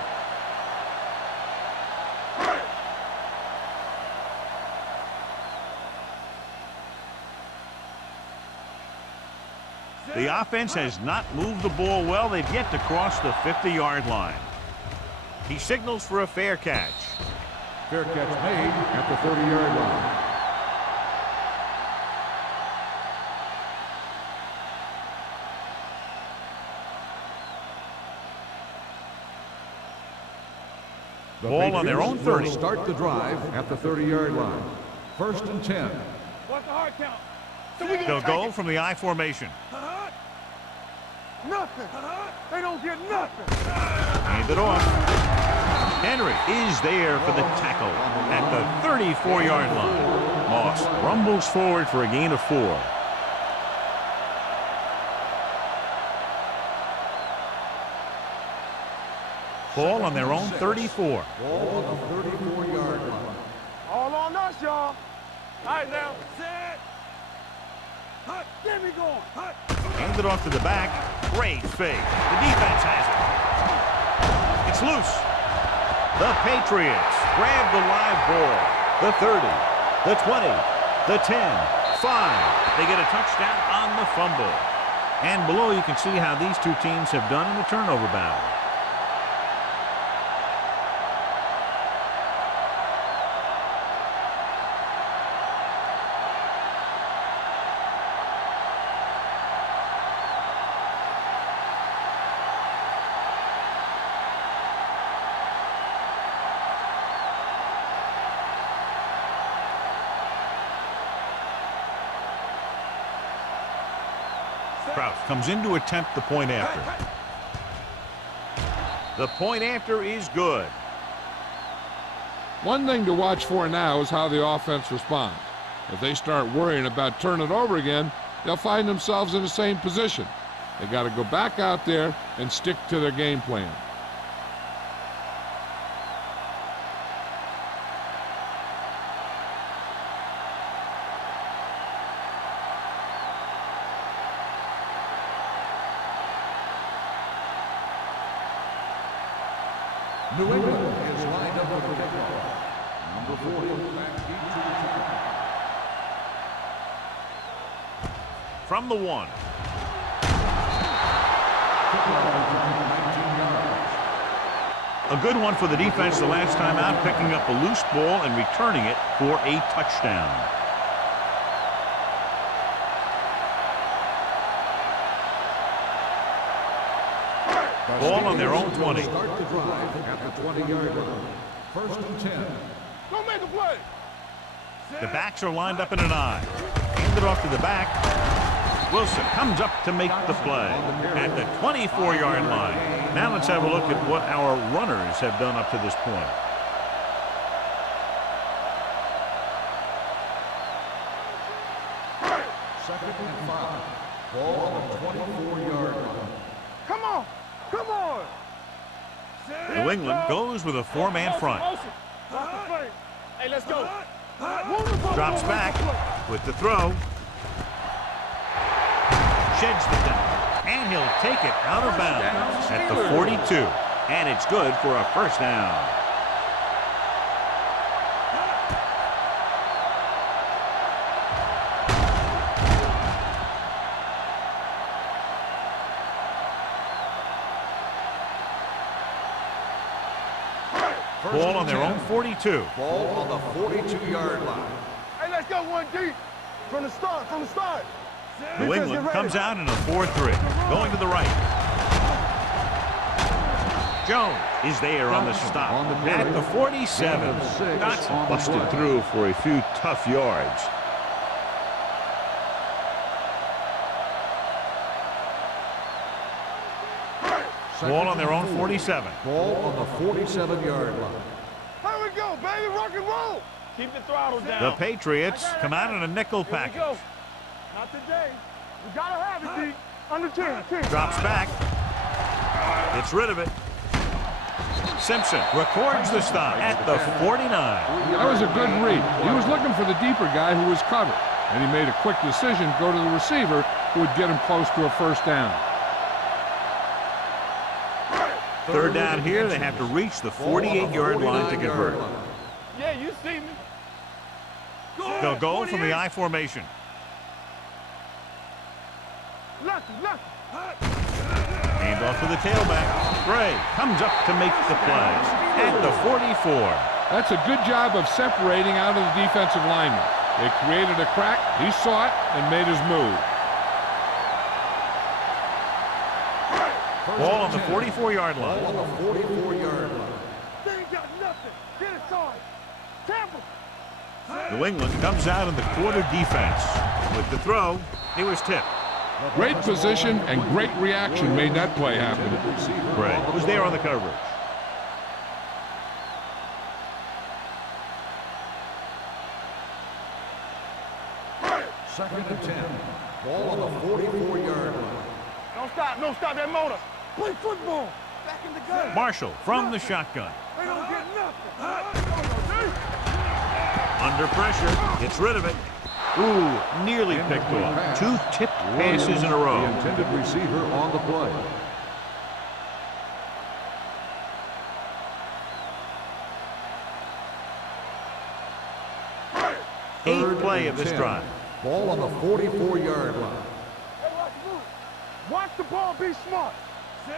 The offense has not moved the ball well. They've yet to cross the 50-yard line. He signals for a fair catch. Fair catch made at the 30-yard line. Ball on their own 30. Start the drive at the 30-yard line. First and 10. What's the hard count? They'll go from the I formation. Nothing. They don't get nothing. Hand it off. Henry is there for the tackle at the 34-yard line. Moss rumbles forward for a gain of 4. Ball on their own 34. Ball on the 34-yard line. All on us, y'all. All right, now. Set. Hut. Get me going. Hut. Hand it off to the back. Great fake. The defense has it. It's loose. The Patriots grab the live ball. The 30, the 20, the 10, 5. They get a touchdown on the fumble. And below you can see how these two teams have done in the turnover battle. Kraus comes in to attempt the point after. The point after is good. One thing to watch for now is how the offense responds. If they start worrying about turning it over again, they'll find themselves in the same position. They got to go back out there and stick to their game plan. New England is lined up for the kickoff. Number 40, back deep to return. From the 1. A good one for the defense the last time out, picking up a loose ball and returning it for a touchdown. Ball on their own 20. Start the drive at the 20-yard line. First and 10. Don't make a play. The backs are lined up in an I. Hand it off to the back. Wilson comes up to make the play at the 24-yard line. Now let's have a look at what our runners have done up to this point. Second and 5. Ball on the 24-yard line. Come on. Come on. New England goes with a four-man front. Watch the play. Hey, let's go. Drops back with the throw. Sheds the down. And he'll take it out of bounds at the 42. And it's good for a first down. Ball on their own 42. Ball on the 42-yard line. Hey, let's go one deep. From the start, New England comes out in a 4-3. Going to the right. Jones is there on the stop at the 47. That's busted through for a few tough yards. Ball on their own 47. Ball on the 47-yard line. Here we go, baby. Rock and roll. Keep the throttle down. The Patriots come out in a nickel Here we package. go. Not today. We gotta have it, D. Under 10. Drops back. Gets rid of it. Simpson records the stop at the 49. That was a good read. He was looking for the deeper guy who was covered, and he made a quick decision to go to the receiver who would get him close to a first down. Third down here, they have to reach the 48-yard line to convert. Yeah, you see me. They'll go from the I formation. Lucky. Hand off to the tailback. Gray comes up to make the play at the 44. That's a good job of separating out of the defensive lineman. They created a crack, he saw it, and made his move. Ball on the 44-yard line. Ball on the 44-yard line. They ain't got nothing. Get it started. Tampa. New England comes out in the quarter defense. With the throw, he was tipped. Great position and great reaction made that play happen. Gray was there on the coverage. Second and 10. Ball on the 44-yard line. Don't stop that motor. Play football. Back in the gun. Marshall from the shotgun. They don't get nothing. Under pressure, gets rid of it. Ooh, nearly picked off. Two tipped passes in a row. The intended receiver on the play. Eighth play of this drive. Ball on the 44-yard line. Watch the ball, be smart.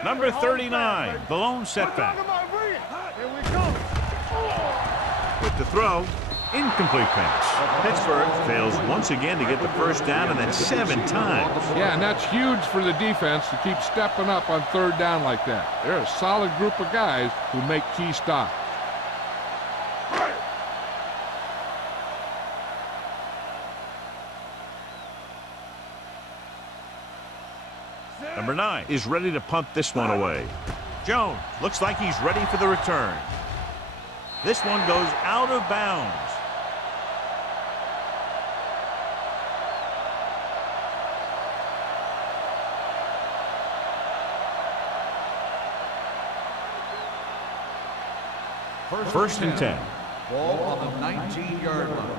Number 39, the lone setback. Here we go. With the throw, incomplete pass. Pittsburgh fails once again to get the first down, and that's 7 times. Yeah, and that's huge for the defense to keep stepping up on third down like that. They're a solid group of guys who make key stops. Number 9 is ready to punt this one away. Jones looks like he's ready for the return. This one goes out of bounds. First and 10. Ball on the 19-yard line.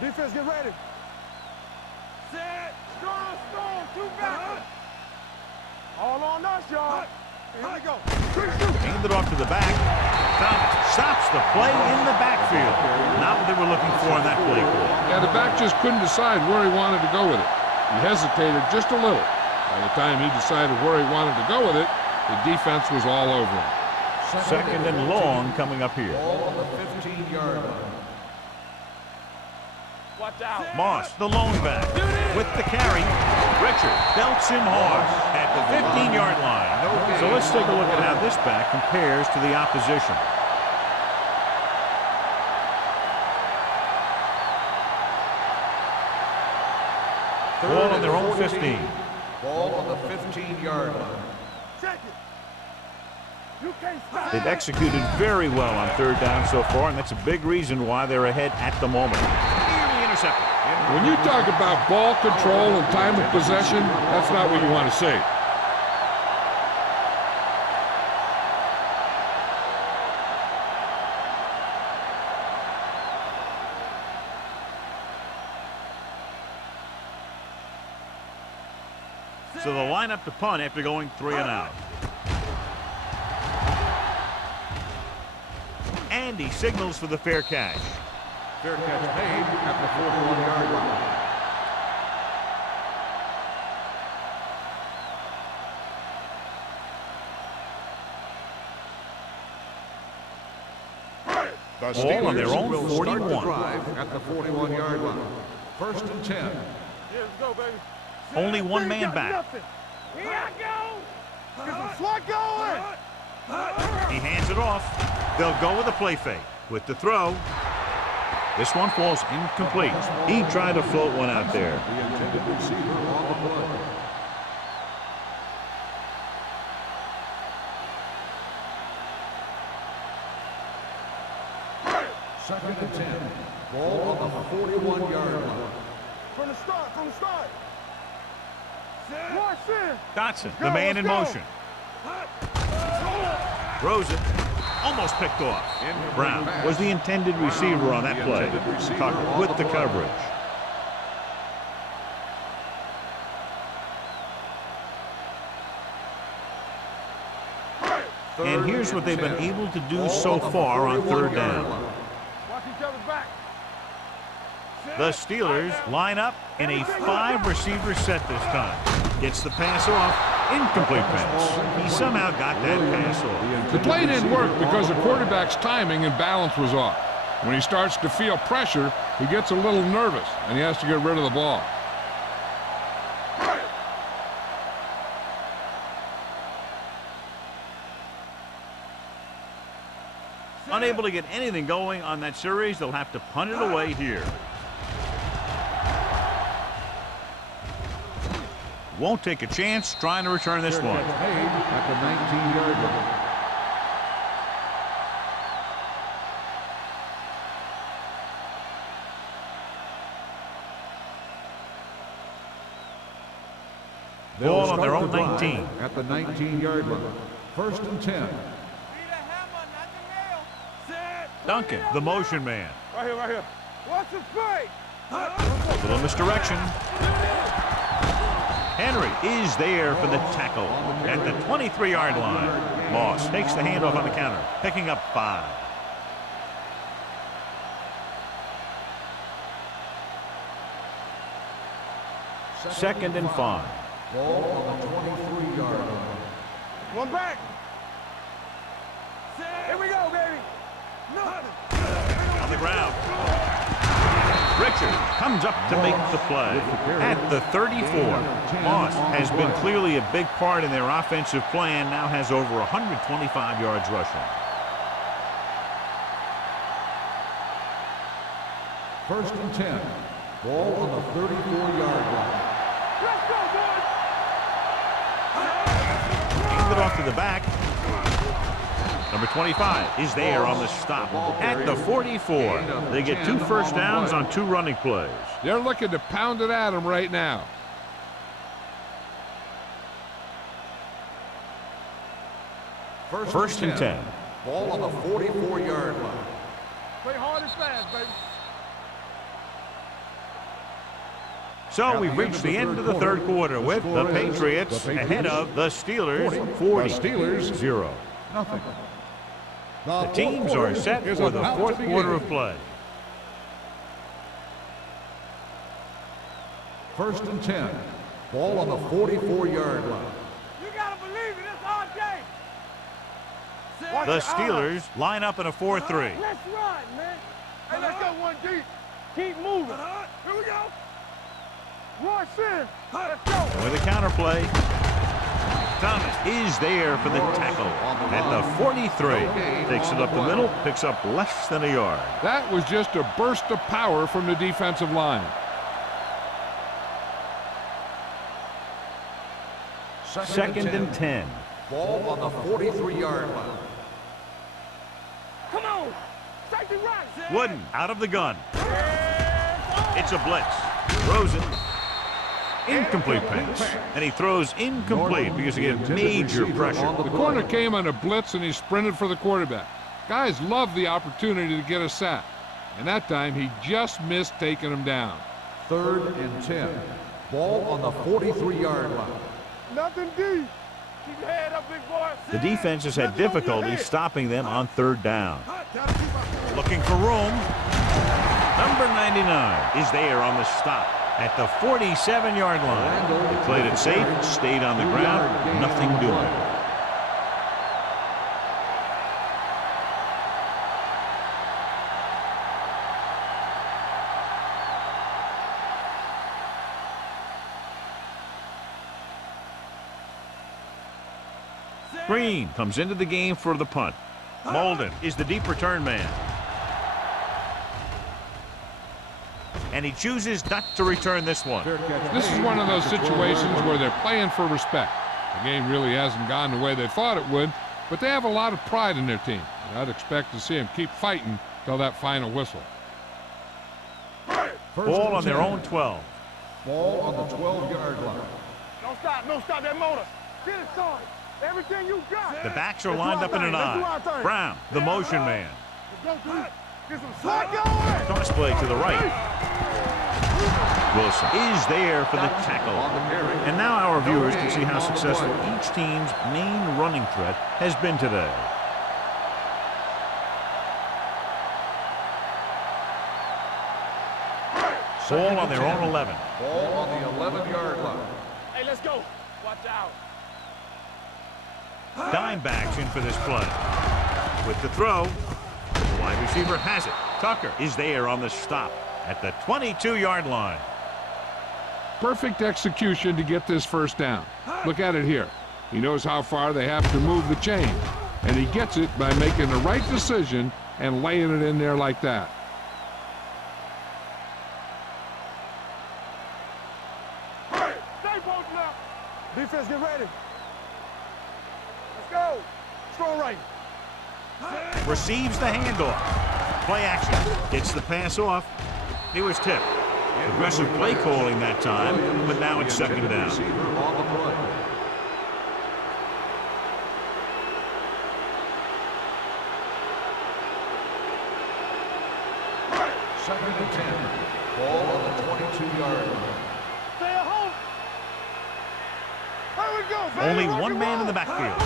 Defense, get ready. Set. Strong, two back. All on us, y'all. Here we go. Hand it off to the back. Thomas stops the play in the backfield. Not what they were looking for on that play call. Yeah, the back just couldn't decide where he wanted to go with it. He hesitated just a little. By the time he decided where he wanted to go with it, the defense was all over him. Second and long coming up here. Ball on the 15-yard line. Watch out. Moss, the lone back, with the carry. Richard belts him hard at the 15-yard line. So let's take a look at how this back compares to the opposition. Ball on their own 15. Ball on the 15-yard line. Check it. You can't stop. They've executed very well on third down so far, and that's a big reason why they're ahead at the moment. Nearly intercepted. When you talk about ball control and time of possession, that's not what you want to see. So they'll line up to punt after going 3 and out. And he signals for the fair catch. Fair catch made at the 41-yard line. The Ball on their Steelers own will start the 41. drive at the 41-yard line. First and 10. Yeah, let's go, baby. Only one man Got back. nothing. Here I go. Get some swat going. He hands it off. They'll go with a play fake. With the throw, this one falls incomplete. He tried to float one out there. The intended receiver on the play. Second and 10. Ball on the 41-yard line. From the start, from the start. Watch this. Dotson, the man in motion. Throws it. Almost picked off. Brown was the intended receiver on that play. Tucker with the coverage. And here's what they've been able to do so far on third down. Watch each other's back. The Steelers line up in a 5-receiver set this time. Gets the pass off. Incomplete pass. He somehow got that pass off. The play didn't work because the quarterback's timing and balance was off. When he starts to feel pressure, he gets a little nervous, and he has to get rid of the ball. Unable to get anything going on that series, they'll have to punt it away here. Won't take a chance trying to return this one. Made at the 19-yard line. Ball on their own 19. At the 19-yard line. First and 10. Duncan, the motion man. Right here, right here. Watch the play. Little misdirection. Henry is there for the tackle at the 23-yard line. Moss takes the handoff on the counter, picking up 5. Second and 5. Ball on the 23-yard line. One back. Here we go, baby. On the ground. Richard comes up to make the play at the 34. Moss has been clearly a big part in their offensive plan, now has over 125 yards rushing. First and 10. Ball on the 34-yard line. Let's go, boys. Hand it off to the back. Number 25 is there on the stop at the 44. They get 2 first downs on 2 running plays. They're looking to pound it at him right now. First and 10. Ball on the 44-yard line. Play hard and fast, baby. So we've reached the end of the third quarter with the Patriots ahead of the Steelers 40. The Steelers 0. Nothing. The teams are set for the fourth quarter of play. First and 10. Ball on the 44-yard line. You gotta believe it. It's our game. The Steelers line up in a 4-3. Let's run, man. Hey, let's go one deep. Keep moving. Here we go. Rush in. Let's go. With a counter play. Thomas is there for the tackle at the 43. Takes it up the middle, picks up less than a yard. That was just a burst of power from the defensive line. Second and 10. Ball on the 43-yard line. Come on. Safety right. Wooden out of the gun. It's a blitz. Throws it. Incomplete pass. And he throws incomplete because he gets major pressure. The corner came on a blitz and he sprinted for the quarterback. Guys love the opportunity to get a sack. And that time he just missed taking him down. 3rd and 10. Ball on the 43-yard line. Nothing deep. Keep your head up, big boy. The defense has had difficulty stopping them on 3rd down. Looking for room. Number 99 is there on the stop at the 47-yard line. They played it safe, stayed on the ground, nothing doing. Green comes into the game for the punt. Molden is the deep return man. And he chooses not to return this one. This is one of those situations where they're playing for respect. The game really hasn't gone the way they thought it would, but they have a lot of pride in their team. And I'd expect to see them keep fighting till that final whistle. Ball on their own 12. Ball on the 12-yard line. Don't stop that motor. Get it started. Everything you got. The backs are lined up in an I. Brown, the motion man. Get some slack going. Toss play to the right. Wilson is there for the tackle. And now our viewers can see how successful each team's main running threat has been today. Ball on their own 11. Ball on the 11-yard line. Hey, let's go. Watch out. Dime backs in for this play. With the throw, the wide receiver has it. Tucker is there on the stop at the 22-yard line. Perfect execution to get this first down. Look at it here. He knows how far they have to move the chain, and he gets it by making the right decision and laying it in there like that. Stay posting up. Defense, get ready. Let's go. Strong right. Receives the handoff. Play action. Gets the pass off. He was tipped. Aggressive play calling that time, but now it's 2nd down. On the play. Second and 10. Ball on the 22-yard line. Stay at home. Here we go, Only one man in the backfield.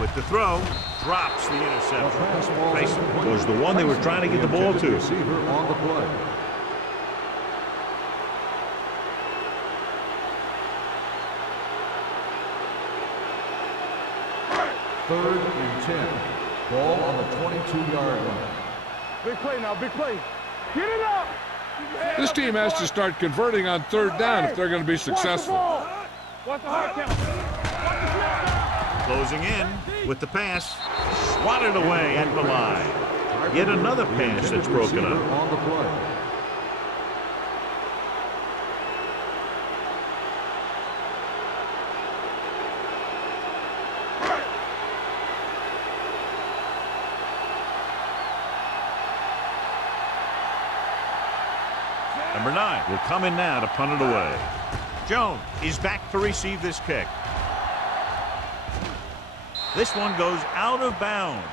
With the throw, drops the interception. Mason was the one they were trying to get the ball to. Receiver on the play. Third and 10. Ball on the 22-yard line. Big play now, big play. Get it up. This team has to start converting on 3rd down if they're going to be successful. Watch the hard count. Watch the snap down. Closing in with the pass. Swatted away at the line. Yet another pass that's broken up. On the play. Number 9 will come in now to punt it away. Jones is back to receive this kick. This one goes out of bounds.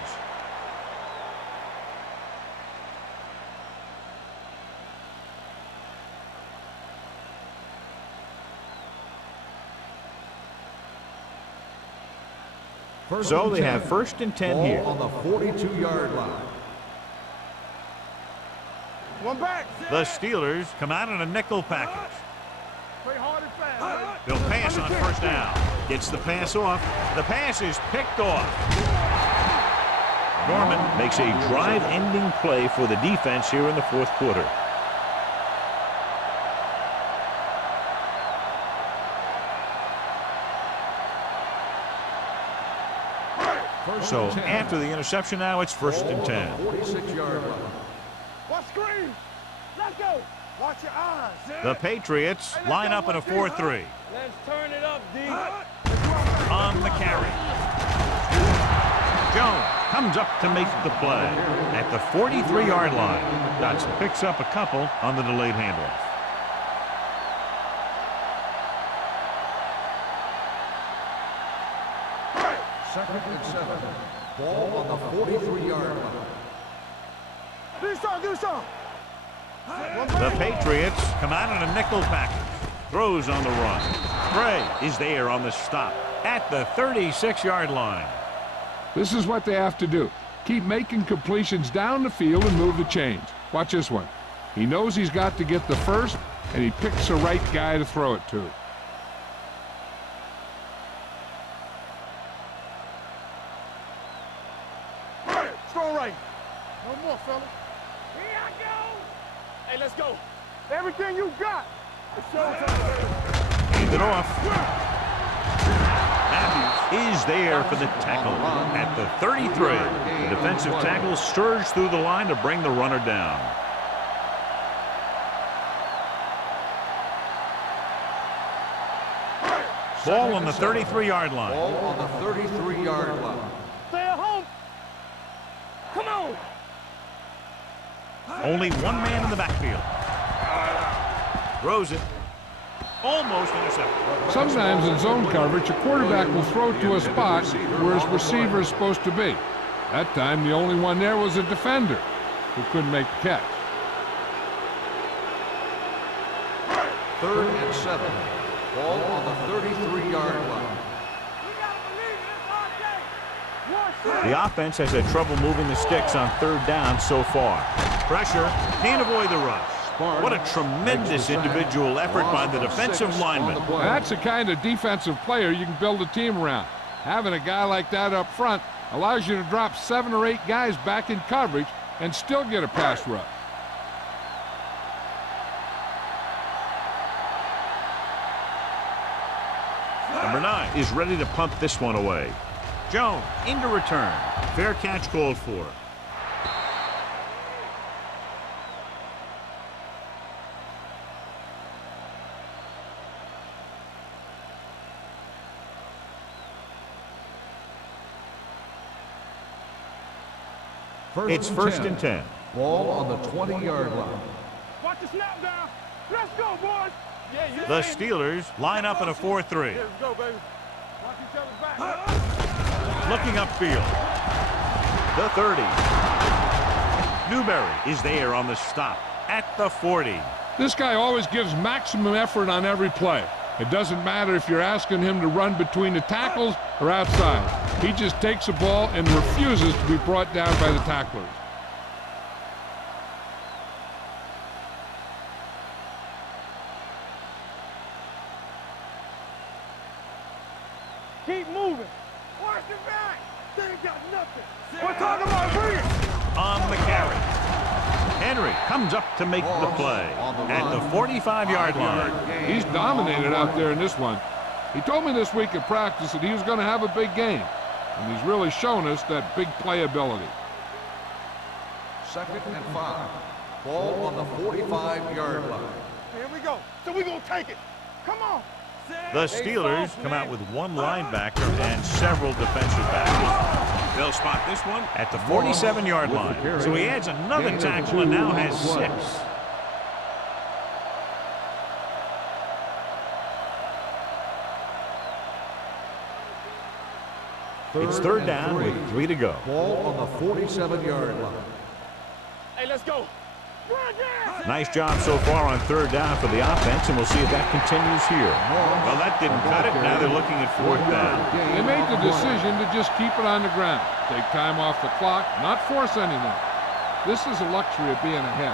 So they have 1st and 10 here. On the 42-yard line. One back. The Steelers come out in a nickel package. Play hard and fast. They'll pass on 1st down. Gets the pass off. The pass is picked off. Norman makes a drive-ending play for the defense here in the 4th quarter. So after the interception now, it's 1st and 10. 46-yard line. Watch screen. Let's go. Watch your eyes. The Patriots line up in a 4-3. Let's turn it up, D. On the carry. Jones comes up to make the play at the 43-yard line. Dotson picks up a couple on the delayed handoff. Second and 7. Ball on the 43-yard line. Do some. The Patriots come out in a nickel package. Throws on the run. Bray is there on the stop at the 36-yard line. This is what they have to do. Keep making completions down the field and move the chains. Watch this one. He knows he's got to get the first, and he picks the right guy to throw it to. Strong right. No more, fella. Here I go. Hey, let's go. Everything you got. It's showtime. Hand it off. Matthews is there for the tackle at the 33. The defensive tackle surged through the line to bring the runner down. Ball on the 33-yard line. Ball on the 33-yard line. Stay at home. Come on. Only one man in the backfield. Throws it. Almost intercepted. Sometimes in zone coverage, a quarterback will throw to a spot where his receiver is supposed to be. That time, the only one there was a defender who couldn't make the catch. Third and 7. Ball on the 33-yard line. The offense has had trouble moving the sticks on third down so far. Pressure, can't avoid the rush. What a tremendous individual effort by the defensive lineman. That's the kind of defensive player you can build a team around. Having a guy like that up front allows you to drop 7 or 8 guys back in coverage and still get a pass rush. Number 9 is ready to punt this one away. Jones into return. Fair catch called for. It's first and 10. Ball on the 20-yard line. Watch the snap down. Let's go, boys. Yeah, The Steelers line up in a 4-3. Here we go, baby. Watch each other's back. Looking upfield. The 30. Newberry is there on the stop at the 40. This guy always gives maximum effort on every play. It doesn't matter if you're asking him to run between the tackles or outside. He just takes the ball and refuses to be brought down by the tacklers. Keep moving. Watch your back. They ain't got nothing. We're talking about bring it. On the carry. Henry comes up to make the play at the 45-yard line. He's dominated out there in this one. He told me this week at practice that he was going to have a big game, and he's really shown us that big playability. Second and 5. Ball on the 45-yard line. Here we go. So we're going to take it. Come on. The Steelers come out with one linebacker and several defensive backs. They'll spot this one at the 47-yard line. So he adds another tackle and now has 6. It's third down with 3 to go. Ball on the 47-yard line. Hey, let's go. Nice job so far on third down for the offense, and we'll see if that continues here. Well, that didn't cut it. Now they're looking at fourth down. They made the decision to just keep it on the ground. Take time off the clock, not force anything. This is the luxury of being ahead.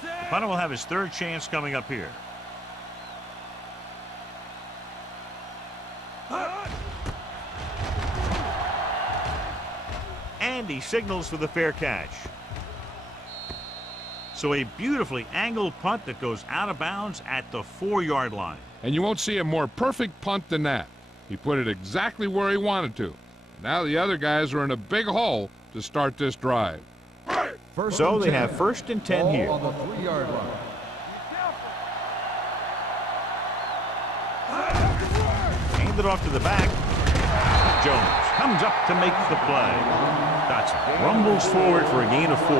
The punter will have his third chance coming up here. And he signals for the fair catch. So a beautifully angled punt that goes out of bounds at the 4-yard line. And you won't see a more perfect punt than that. He put it exactly where he wanted to. Now the other guys are in a big hole to start this drive. So they have 1st and 10 here. On the 3-yard line. Hand it off to the back. Jones comes up to make the play. Dotson rumbles forward for a gain of 4.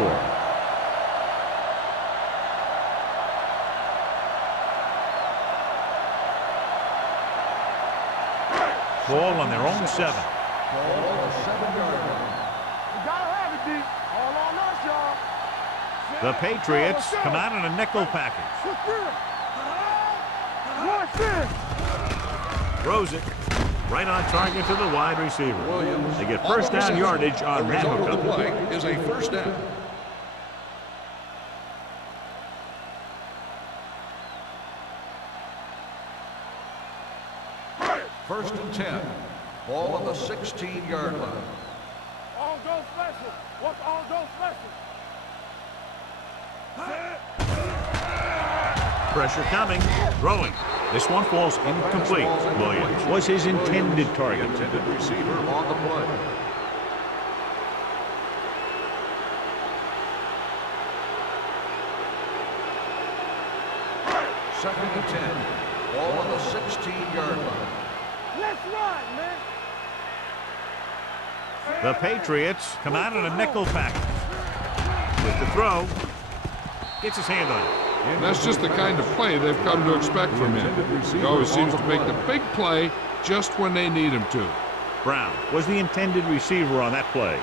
Ball on their own 7. Ball on the 7-yard line. You gotta have it, D. All on us, y'all. The Patriots come out in a nickel package. Watch this. Throws it right on target to the wide receiver. Williams. They get 1st down yardage on The that result of the hookup. play is a 1st down. First and 10. Ball on the 16-yard line. On go special. What's on go special? Pressure coming. Throwing. This one falls incomplete. Williams was his intended target. Intended receiver on the play. Second and 10. Ball on the 16-yard line. Let's run, man. The Patriots come out in a nickel package. With the throw. Gets his hand on it. And that's just the kind of play they've come to expect from him. He always seems to make the big play just when they need him to. Brown was the intended receiver on that play.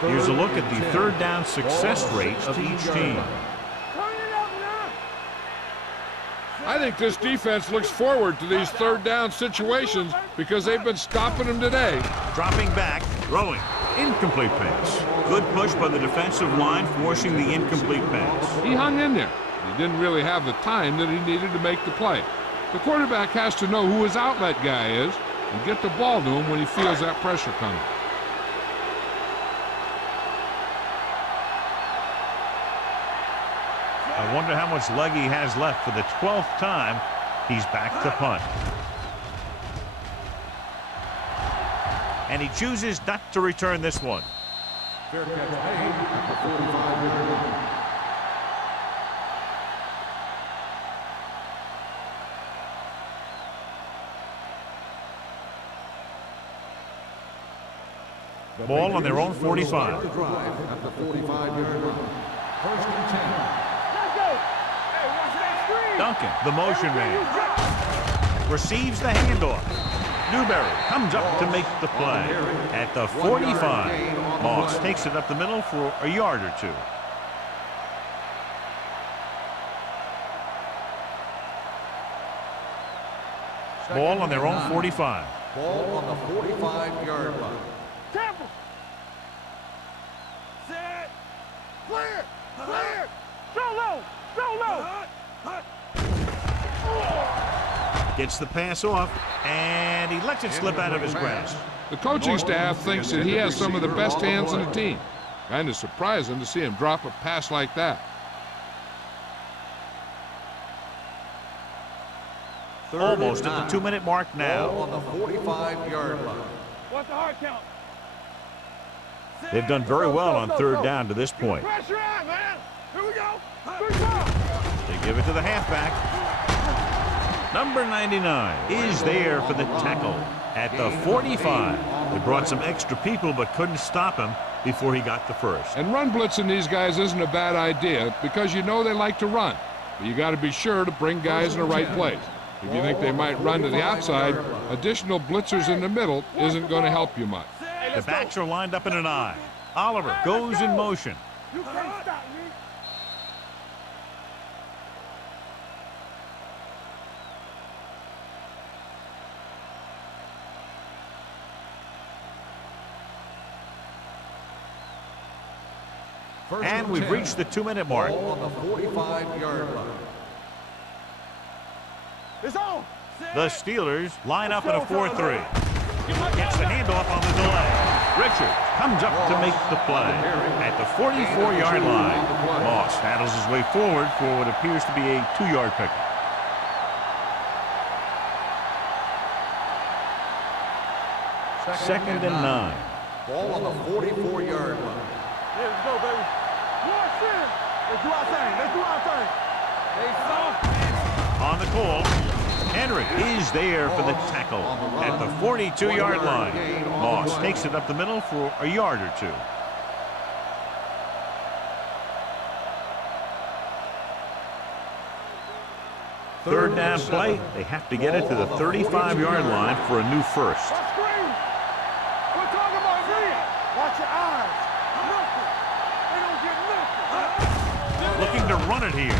Here's a look at the 3rd down success rate of each team. Turn it up now. I think this defense looks forward to these 3rd down situations because they've been stopping them today. Dropping back, throwing. Incomplete pass. Good push by the defensive line, forcing the incomplete pass. He hung in there. He didn't really have the time that he needed to make the play. The quarterback has to know who his outlet guy is and get the ball to him when he feels that pressure coming. I wonder how much leg he has left. For the 12th time, he's back to punt. And he chooses not to return this one. Fair catch made at the 45-yard line. Ball on their own 45. The drive at the 45-yard line. First and 10. Let's go. Hey, watch that screen. Duncan, the motion man, receives the handoff. Newberry comes up to make the play. At the 45, Moss takes it up the middle for a yard or 2. Ball on their own 45. Ball on the 45-yard line. Temple. Set. Clear. Clear. Go low. Go low. Gets the pass off, and he lets it slip out of his grasp. The coaching staff thinks that he has some of the best hands in the team. Kind of surprising to see him drop a pass like that. Almost at the 2-minute mark Ball now. on the 45-yard line. What's the hard count? They've done very well on 3rd down to this point. Pressure out, man. Here we go. Good ball. They give it to the halfback. Number 99 is there for the tackle at the 45. They brought some extra people but couldn't stop him before he got the first. And run blitzing these guys isn't a bad idea because you know they like to run. But you got to be sure to bring guys in the right place. If you think they might run to the outside, additional blitzers in the middle isn't going to help you much. The backs are lined up in an I. Oliver goes in motion. You can't stop me. And we've reached the 2-minute mark. Ball on the 45-yard line. It's on. The Steelers line up in a 4-3. Gets the handoff on the delay. Richard comes up to make the play at the 44-yard line. Moss paddles his way forward for what appears to be a 2-yard pickup. 2nd and 9. Ball on the 44-yard line. Yeah, let's go, baby. Let's do our thing. Let's do our thing. They soft. On the call, Henry is there for the tackle at the 42-yard line. Moss takes it up the middle for a yard or two. Third down play. They have to get it to the 35-yard line for a new first. Screen. We're talking about screen. Watch your eyes. Nothing. They don't get nothing. Looking to run it here.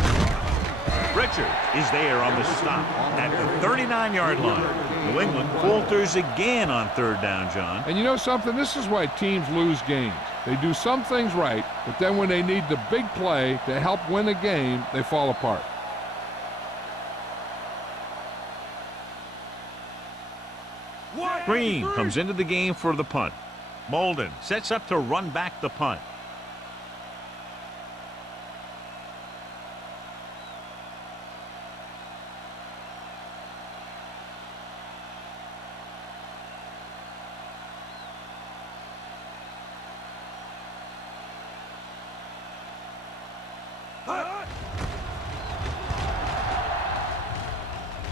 Richard is there on the stop at the 39-yard line. New England falters again on third down, John. And you know something? This is why teams lose games. They do some things right, but then when they need the big play to help win a game, they fall apart. Green comes into the game for the punt. Molden sets up to run back the punt.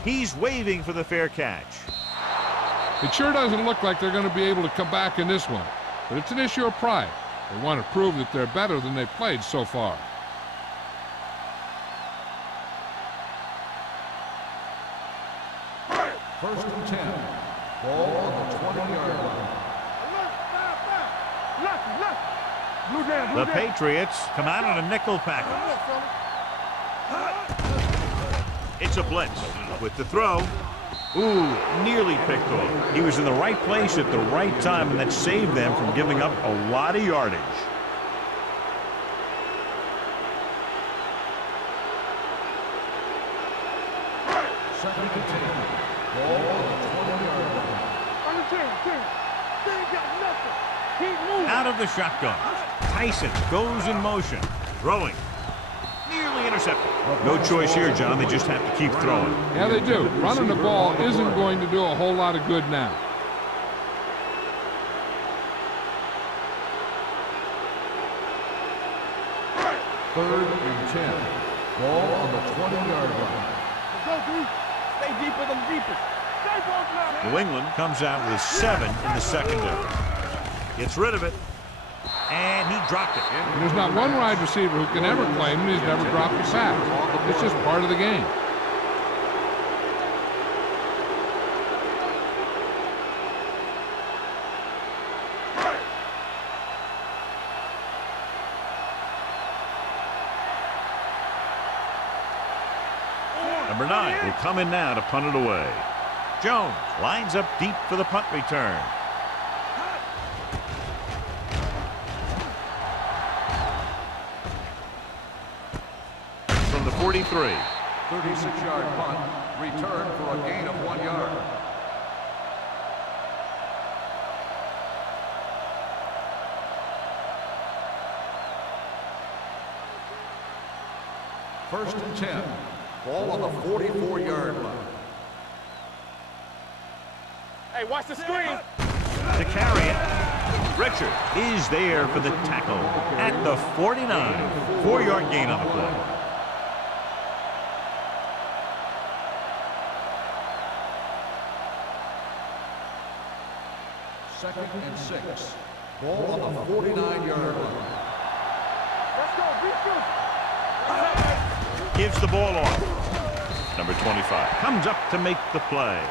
He's waving for the fair catch. It sure doesn't look like they're going to be able to come back in this one, but it's an issue of pride. They want to prove that they're better than they've played so far. First and 10. Ball on the 20-yard line. The Patriots come out on a nickel package. It's a blitz with the throw. Ooh, nearly picked off. He was in the right place at the right time, and that saved them from giving up a lot of yardage. Second and 10. Ball on the 20-yard line. Out of the shotgun. Tyson goes in motion. Throwing. Nearly intercepted. No choice here, John. They just have to keep throwing. Yeah, they do. Running the ball isn't going to do a whole lot of good now. Third and 10. Ball on the 20-yard line. Stay deeper than deepest. New England comes out with 7 in the secondary. Gets rid of it. And he dropped it. There's not one wide receiver who can ever claim that he's never dropped a pass. It's just part of the game. Number 9 will come in now to punt it away. Jones lines up deep for the punt return. From the 43. 36-yard punt. Return for a gain of 1 yard. First and 10. Ball on the 44-yard line. Hey, watch the screen. To carry it. Richard is there for the tackle at the 49. 4-yard gain on the play. Second and 6. Ball on the 49-yard line. Let's go, Gives the ball off. Number 25 comes up to make the play.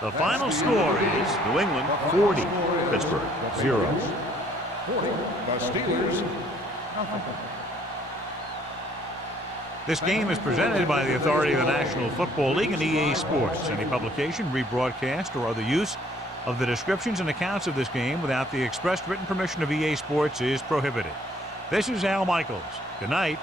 The final score is New England 40, Pittsburgh 0. 40. The Steelers. This game is presented by the authority of the National Football League and EA Sports. Any publication, rebroadcast, or other use of the descriptions and accounts of this game without the expressed written permission of EA Sports is prohibited. This is Al Michaels. Good night.